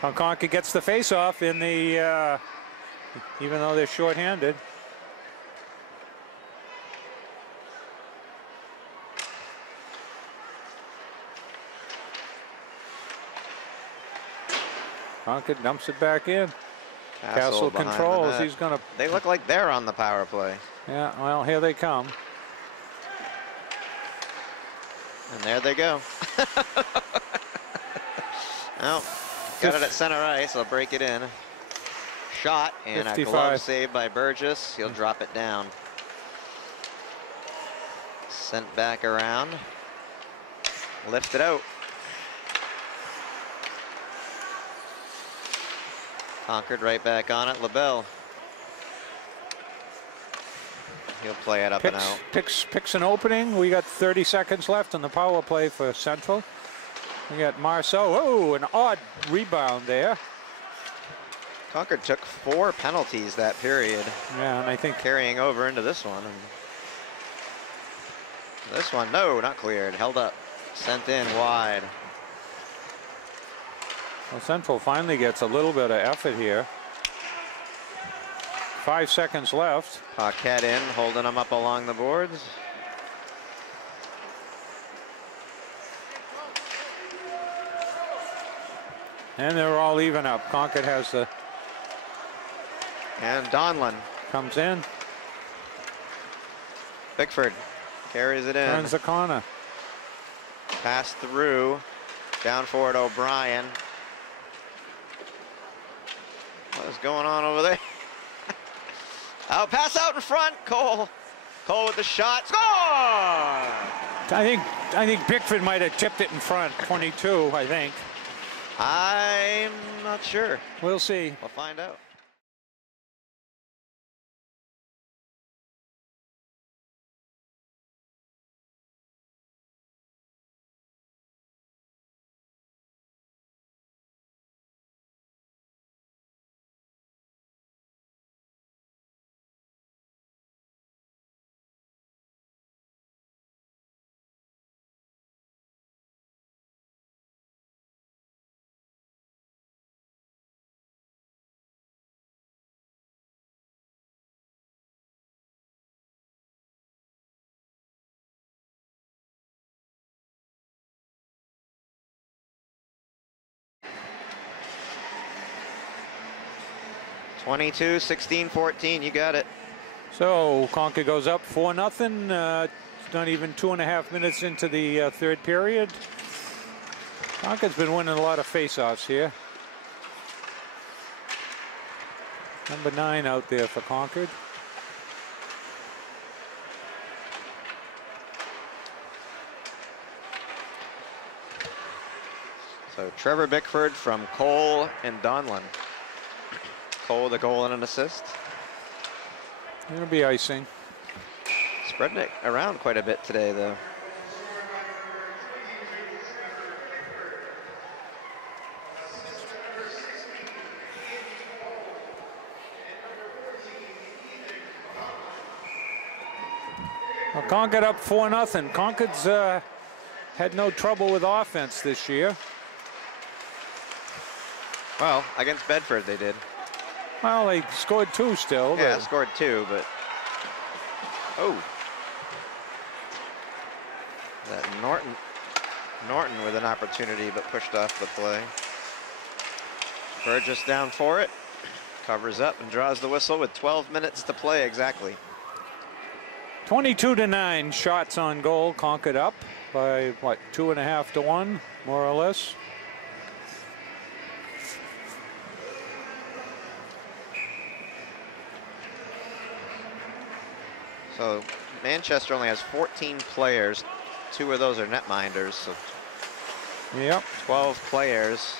Concord gets the face-off in the, even though they're shorthanded. Concord dumps it back in. Castle behind the controls. net. He's going to. They look like they're on the power play. Yeah, well, here they come. And there they go. Well, got it at center ice. They'll break it in. Shot and 55. a glove save by Burgess. He'll drop it down. Sent back around. Lifted out. Concord right back on it. LaBelle. He'll play it up and out. Picks an opening. We got 30 seconds left on the power play for Central. We got Marceau. Oh, an odd rebound there. Concord took 4 penalties that period. Yeah, and I think carrying over into this one. And this one, no, not cleared. Held up. Sent in wide. well, Central finally gets a little bit of effort here. 5 seconds left. Paquette in, holding them up along the boards. And they're all even up. Concord has the. And Donlin Comes in. Bickford carries it in. Turns the corner. Pass through. Down for it, O'Brien. What is going on over there? Out, pass out in front. Cole. Cole with the shot. Score! I think Bickford might have tipped it in front. 22, I think. I'm not sure. We'll see. We'll find out. (22-16-14). You got it. So Concord goes up 4-0. It's not even 2.5 minutes into the third period. Concord's been winning a lot of face-offs here. Number 9 out there for Concord. So Trevor Bickford from Cole and Donlin. Cole the goal and an assist. It'll be icing. Spreading it around quite a bit today, though. Well, Concord up 4-0. Concord's had no trouble with offense this year. Well, against Bedford they did. Well, they scored 2 still. Yeah, but scored 2, but oh, that Norton with an opportunity, but pushed off the play. Burgess down for it, covers up and draws the whistle with 12 minutes to play exactly. 22-9 shots on goal. Concord up by what, 2.5 to 1, more or less. So Manchester only has 14 players. 2 of those are netminders. So Yep. 12 players.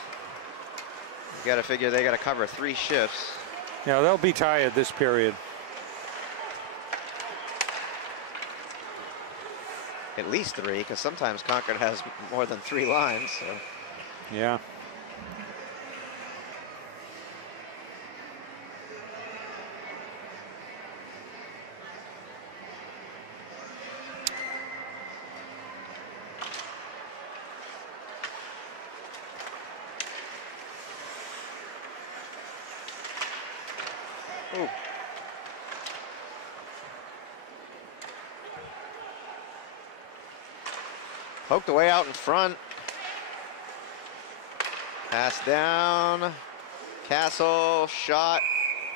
You got to figure they got to cover 3 shifts. Yeah, they'll be tired this period. At least 3, because sometimes Concord has more than 3 lines. So. Yeah. Ooh. Poked away out in front. Pass down. Castle shot.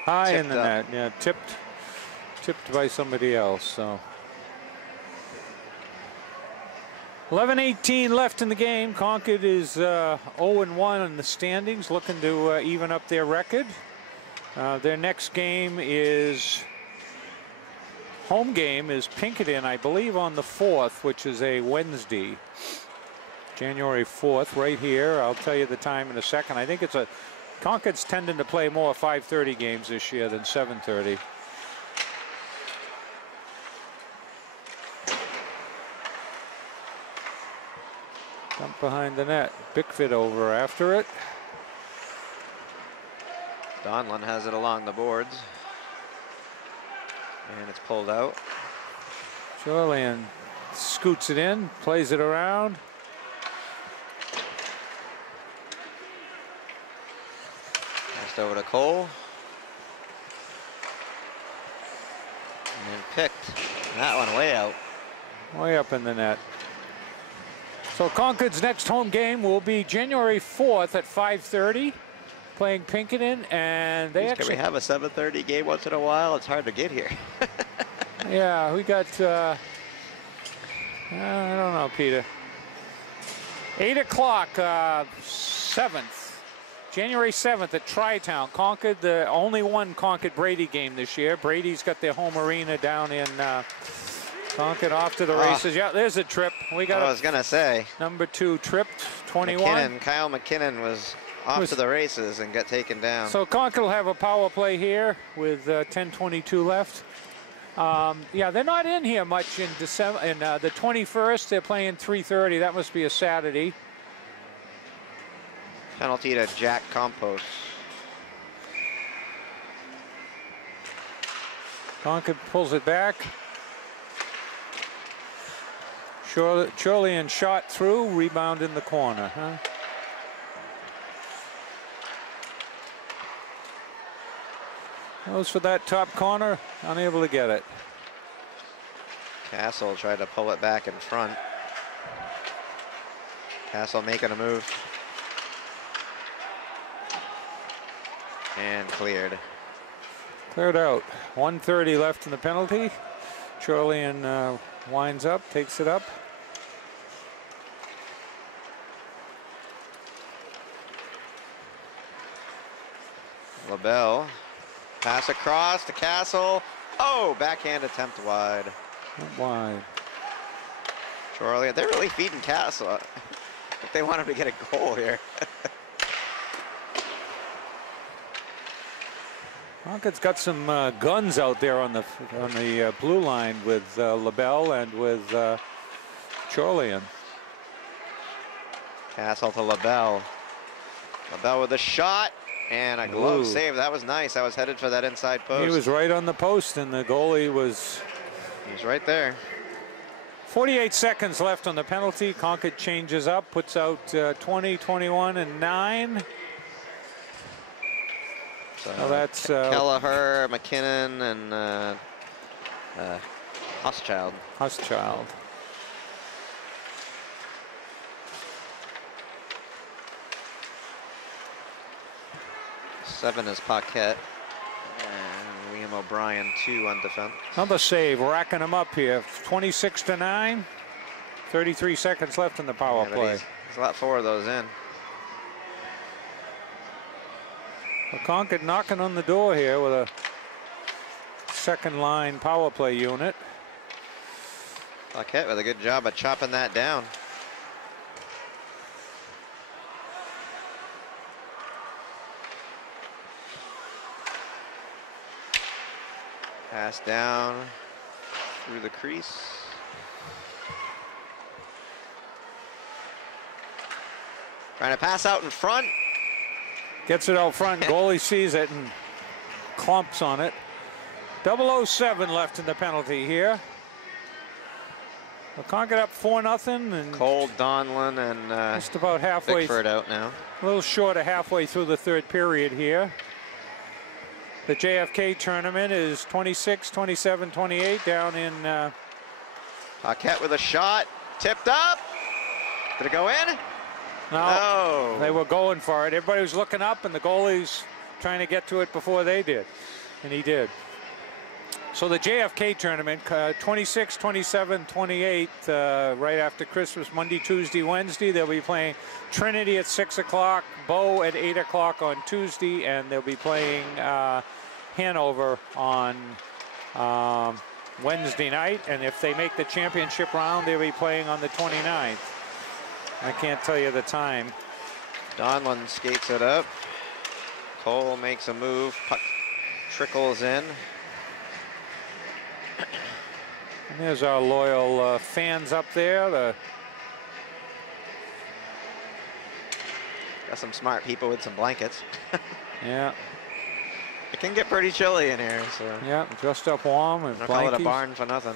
High in Tipped the up. net. Yeah, tipped by somebody else. So 11:18 left in the game. Concord is 0-1 in the standings, looking to even up their record. Their next game is home game is Pinkerton, I believe, on the 4th, which is a Wednesday, January 4th, right here. I'll tell you the time in a second. I think it's a Concord's tending to play more 5:30 games this year than 7:30. Dump behind the net. Bickford over after it. Donlin has it along the boards. And it's pulled out. Julian scoots it in, plays it around. Passed over to Cole. And picked. That one way out. Way up in the net. So Concord's next home game will be January 4th at 5:30, playing Pinkerton, and they Can we have a 7:30 game once in a while? It's hard to get here. Yeah, we got, I don't know, Peter. 8 o'clock, 7th, January 7th at Tri-Town. Concord, the only one Concord-Brady game this year. Brady's got their home arena down in Concord, off to the races. Yeah, there's a trip. We got I was going to say. Number 2 tripped, 21. Kyle McKinnon was off to the races and got taken down. So Concord will have a power play here with 10:22 left. Yeah, they're not in here much in December. And the 21st, they're playing 3:30. That must be a Saturday. Penalty to Jack Campos. Concord pulls it back. Churlian shot through, rebound in the corner. Huh? Goes for that top corner, unable to get it. Castle tried to pull it back in front. Castle making a move. And cleared. Cleared out. 1:30 left in the penalty. Churlian winds up, takes it up. LaBelle. Pass across to Castle. Oh, backhand attempt wide. Not wide. Charlie, they're really feeding Castle. If they want him to get a goal here. Concord's got some guns out there on the blue line with LaBelle and with Churlian. Castle to LaBelle. LaBelle with a shot. And a glove save. That was nice. I was headed for that inside post. He was right on the post, and the goalie was... He was right there. 48 seconds left on the penalty. Concord changes up, puts out 20, 21, and 9. So now that's... Kelleher, McKinnon, and Huschild. Huschild. Seven is Paquette. And Liam O'Brien, 2 on defense. Another save, racking them up here. 26-9. 33 seconds left in the power play. He's let 4 of those in. Well, Concord knocking on the door here with a second line power play unit. Paquette with a good job of chopping that down. Pass down through the crease. Trying to pass out in front. Gets it out front. Goalie sees it and clumps on it. 007 left in the penalty here. Well, Concord up 4-0. And Cole, Donlin, and just about halfway. Bickford out now. A little short of halfway through the third period here. The JFK tournament is 26, 27, 28 down in... Paquette with a shot, tipped up. Did it go in? No, they were going for it. Everybody was looking up, and the goalie's trying to get to it before they did, and he did. So the JFK tournament, 26, 27, 28, right after Christmas, Monday, Tuesday, Wednesday. They'll be playing Trinity at 6 o'clock, Bow at 8 o'clock on Tuesday, and they'll be playing Hanover on Wednesday night. And if they make the championship round, they'll be playing on the 29th. I can't tell you the time. Donlin skates it up. Cole makes a move. Puck trickles in. And there's our loyal fans up there. Got some smart people with some blankets. Yeah. It can get pretty chilly in here, so. Yeah, dressed up warm and I call it a barn for nothing.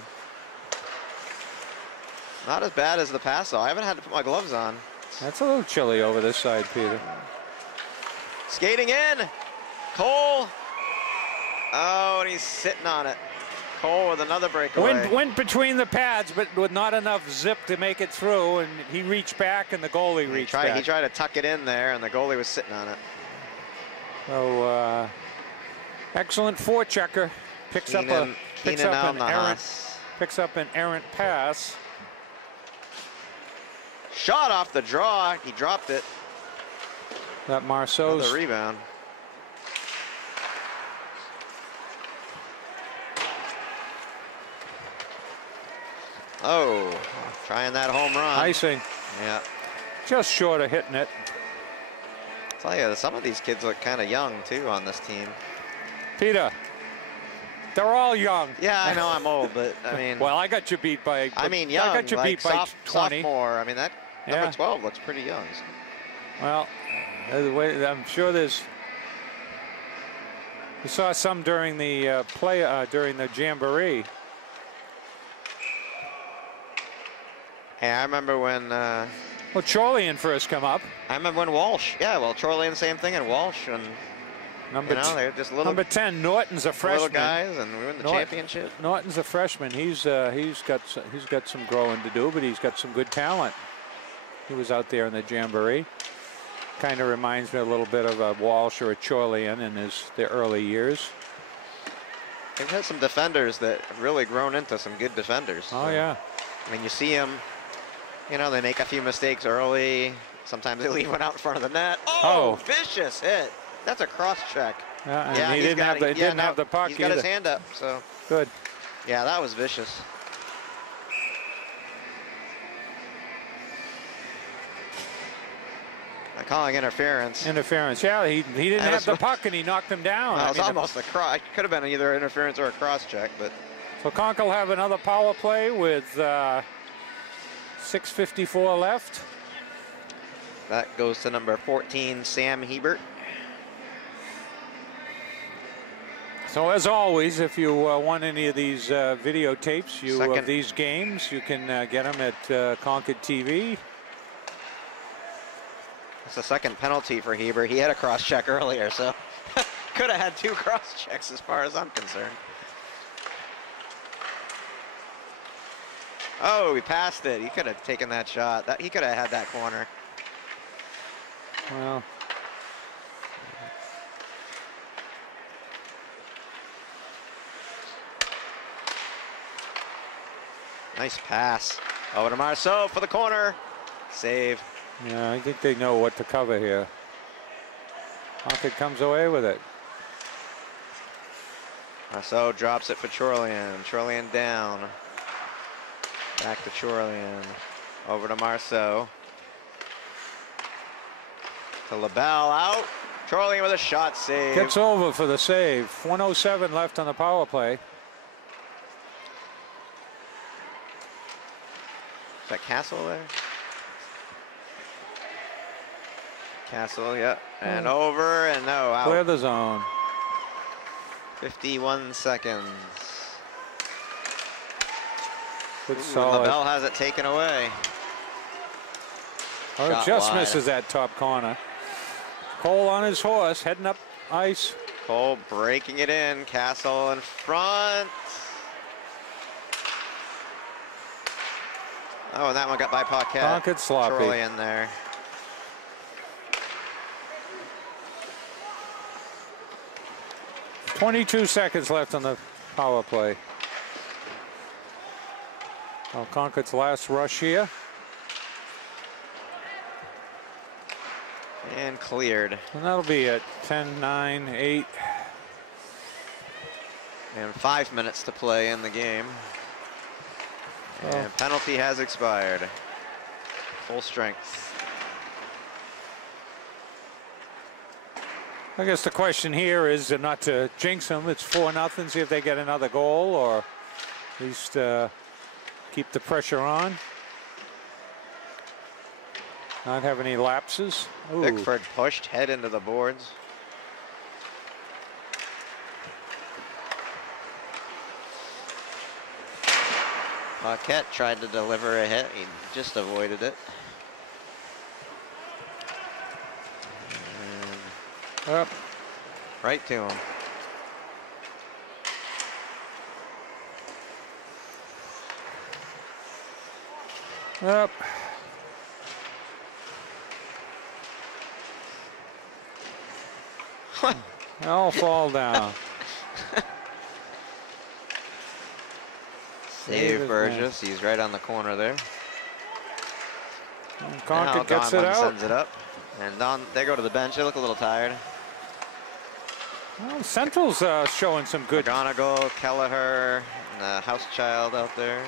Not as bad as the past, though. I haven't had to put my gloves on. That's a little chilly over this side, Peter. Skating in. Cole. Oh, and he's sitting on it. Cole with another breakaway. Went between the pads, but with not enough zip to make it through, and he reached back, and the goalie reached back. He tried to tuck it in there, and the goalie was sitting on it. So, excellent forechecker. Picks up an errant pass. Shot off the draw. He dropped it. That Marceau's the rebound. Oh, trying that home run. Icing. Yeah. Just short of hitting it. I'll tell you, some of these kids look kind of young, too, on this team. Peter, they're all young. Yeah, I know I'm old, but, I mean. Well, I got you beat by. I mean, young. I got you beat by 20. Sophomore. I mean, that number 12 looks pretty young. Well, I'm sure there's. We saw some during the during the jamboree. Hey, I remember when. Well, Chorlian first come up. I remember when Walsh. Yeah, well, Chorlian, same thing, and Walsh and. They're just little. Number 10, Norton's a freshman. Little guys, and we win the championship. Norton's a freshman. He's got some growing to do, but he's got some good talent. He was out there in the jamboree. Kind of reminds me a little bit of a Walsh or a Chorlian in their early years. They've had some defenders that have really grown into some good defenders. Oh, yeah. I mean, you see them, they make a few mistakes early. Sometimes they leave one out in front of the net. Oh, vicious hit. That's a cross check. Yeah, he didn't have the puck. He's got his hand up, so. Good. Yeah, that was vicious. I'm calling interference. Interference, yeah. He didn't have the puck, and he knocked him down. Well, it was almost a cross. It could have been either interference or a cross check, but. So Concord will have another power play with 6:54 left. That goes to number 14, Sam Hebert. So as always, if you want any of these videotapes of these games, you can get them at ConcordTV. It's the second penalty for Hebert. He had a cross check earlier, so could have had 2 cross checks as far as I'm concerned. Oh, he passed it. He could have taken that shot. He could have had that corner. Well. Nice pass. Over to Marceau for the corner. Save. Yeah, I think they know what to cover here. Concord comes away with it. Marceau drops it for Chorlian. Chorlian down. Back to Chorlian. Over to Marceau. To LaBelle out. Chorlian with a shot save. Gets over for the save. 1:07 left on the power play. Is that Castle there? Castle, yeah. And over and no, out. Clear the zone. 51 seconds. Good solid. LaBelle has it taken away. Oh, it just misses that top corner. Cole on his horse, heading up ice. Cole breaking it in. Castle in front. Oh, and that one got by Paquette. Concord sloppy. Troy in there. 22 seconds left on the power play. Well, Concord's last rush here. And cleared. And that'll be at 10, 9, 8. And 5 minutes to play in the game. And penalty has expired. Full strength. I guess the question here is not to jinx them. It's 4-0. See if they get another goal, or at least keep the pressure on. Not have any lapses. Ooh. Bickford pushed head into the boards. Paquette tried to deliver a hit. He just avoided it. Up. Right to him. Up. All fall down. Save Burgess. He's right on the corner there. And Concord gets it out. Sends it up. And they go to the bench. They look a little tired. Well, Central's showing some good. McGonigal, Kelleher, and the house child out there.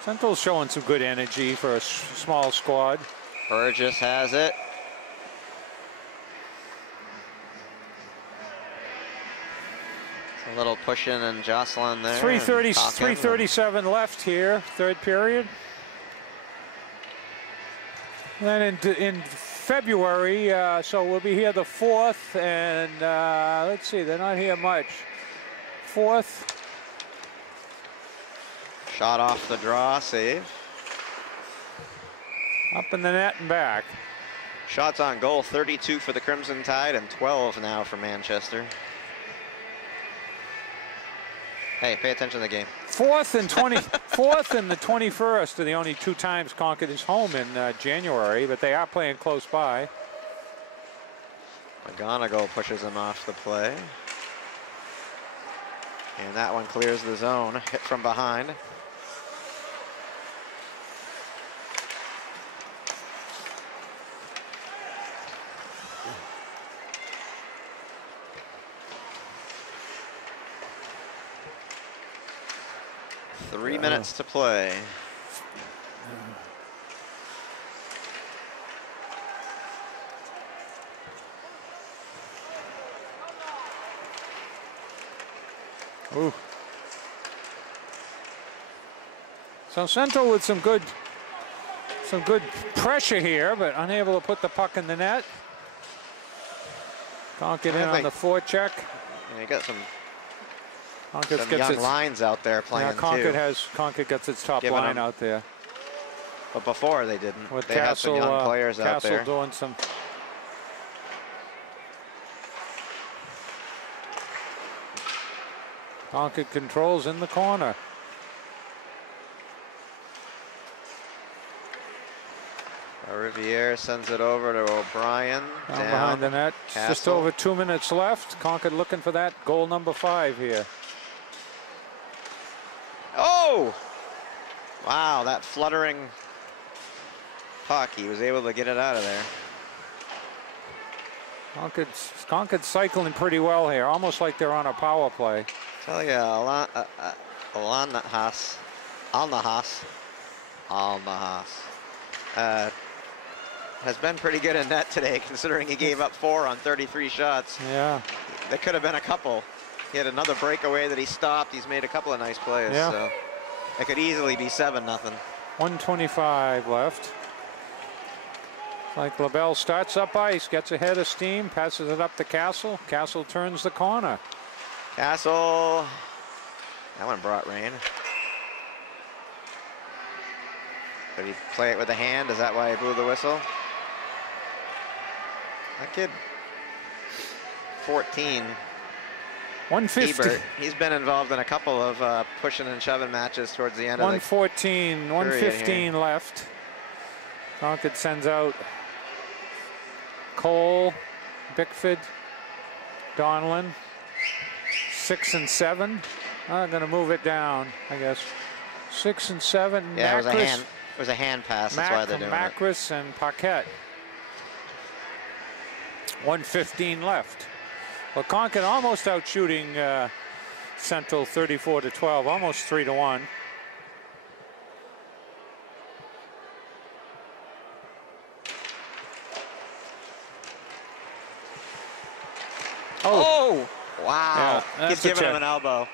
Central's showing some good energy for a small squad. Burgess has it. A little pushing and jostling there. 3:37 left here, third period. Then in February, so we'll be here the 4th, and let's see, they're not here much. 4th. Shot off the draw, save. Up in the net and back. Shots on goal, 32 for the Crimson Tide and 12 now for Manchester. Hey, pay attention to the game. 4th and 4th and the 21st are the only 2 times Concord is home in January, but they are playing close by. McGonigal pushes him off the play. And that one clears the zone, hit from behind. Three minutes to play. Ooh. So Central with some good pressure here, but unable to put the puck in the net. Concord in on the forecheck. And you got some Concord young lines out there playing too. Concord gets its top line out there. But before they didn't. With they had some young players out there. Castle doing some. Concord controls in the corner. Riviere sends it over to O'Brien. Down behind the net. Just over 2 minutes left. Concord looking for that goal number 5 here. Oh! Wow, that fluttering puck. He was able to get it out of there. Concord's cycling pretty well here, almost like they're on a power play. Tell you, Al-Nahas has been pretty good in net today, considering he gave up 4 on 33 shots. Yeah. There could have been a couple. He had another breakaway that he stopped. He's made a couple of nice plays. Yeah. So it could easily be 7-0. 1:25 left. Like LaBelle starts up ice, gets ahead of steam, passes it up to Castle. Castle turns the corner. Castle. That one brought rain. Did he play it with the hand? Is that why he blew the whistle? That kid, 14. 150. Ebert, he's been involved in a couple of pushing and shoving matches towards the end of the 1:14, 1:15 left. Concord sends out Cole, Bickford, Donlin, 6 and 7. I'm going to move it down, I guess. 6 and 7. Yeah, Macris, it was a hand pass. That's why they're doing Macris and Paquette. 1:15 left. Well, Concord almost out shooting Central 34-12, almost 3-1. Oh! Wow. Yeah, He's giving him an elbow.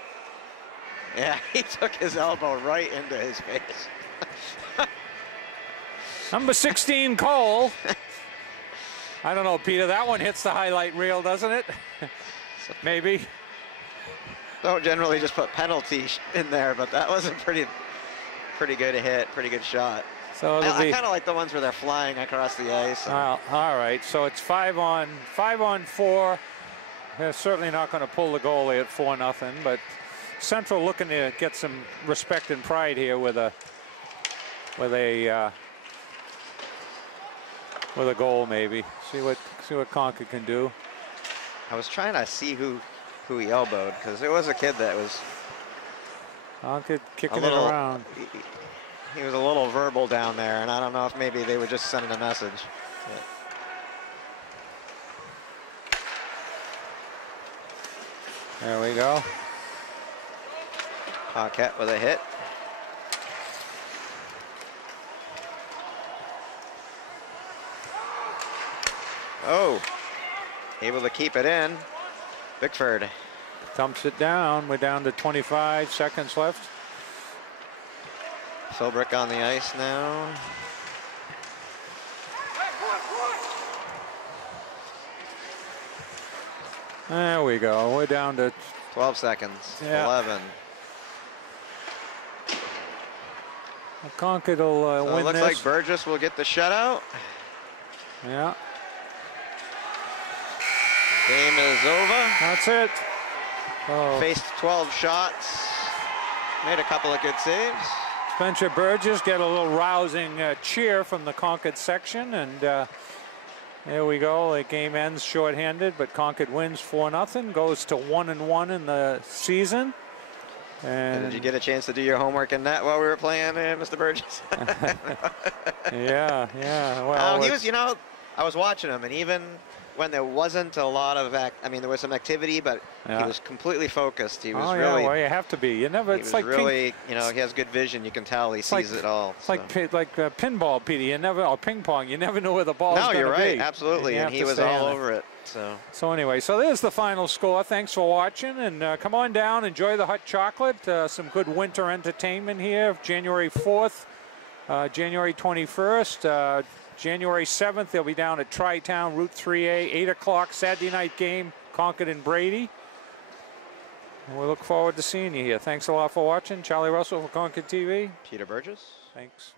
Yeah, he took his elbow right into his face. Number 16, Cole. I don't know, Peter. That one hits the highlight reel, doesn't it? Maybe. Don't generally just put penalty in there, but that was a pretty good hit, pretty good shot. So I kind of like the ones where they're flying across the ice. Well, all right. So it's 5 on 4. They're certainly not going to pull the goalie at 4-0, but Central looking to get some respect and pride here with a goal, maybe. See what Concord can do. I was trying to see who he elbowed, because it was a kid that was Concord kicking it around. He was a little verbal down there, and I don't know if maybe they were just sending a message. There we go. Paquette with a hit. Oh, able to keep it in. Bickford Dumps it down. We're down to 25 seconds left. Philbrick on the ice now. There we go. We're down to 12 seconds. Yeah. 11. Concord will So win it looks this. like Burgess will get the shutout. Yeah. Game is over. That's it. Oh. Faced 12 shots. Made a couple of good saves. Spencer Burgess get a little rousing cheer from the Concord section, and there we go. The game ends shorthanded, but Concord wins 4-0, goes to 1-1 in the season. And did you get a chance to do your homework in that while we were playing, Mr. Burgess? yeah. Well, he was, you know, I was watching him, and even when there wasn't a lot of, there was some activity, but he was completely focused. He was really. Well, you have to be. You never. It's like really, he has good vision. You can tell he sees it all. It's like pinball, Peter. You never, or ping pong. You never know where the ball's going to be. No, you're right. Absolutely, and he was all over it. So anyway, so there's the final score. Thanks for watching, and come on down, enjoy the hot chocolate. Some good winter entertainment here. January 4th, January 21st. January 7th, they'll be down at Tri-Town, Route 3A, 8 o'clock Saturday night game, Concord and Brady. And we look forward to seeing you here. Thanks a lot for watching. Charlie Russell for Concord TV. Peter Burgess. Thanks.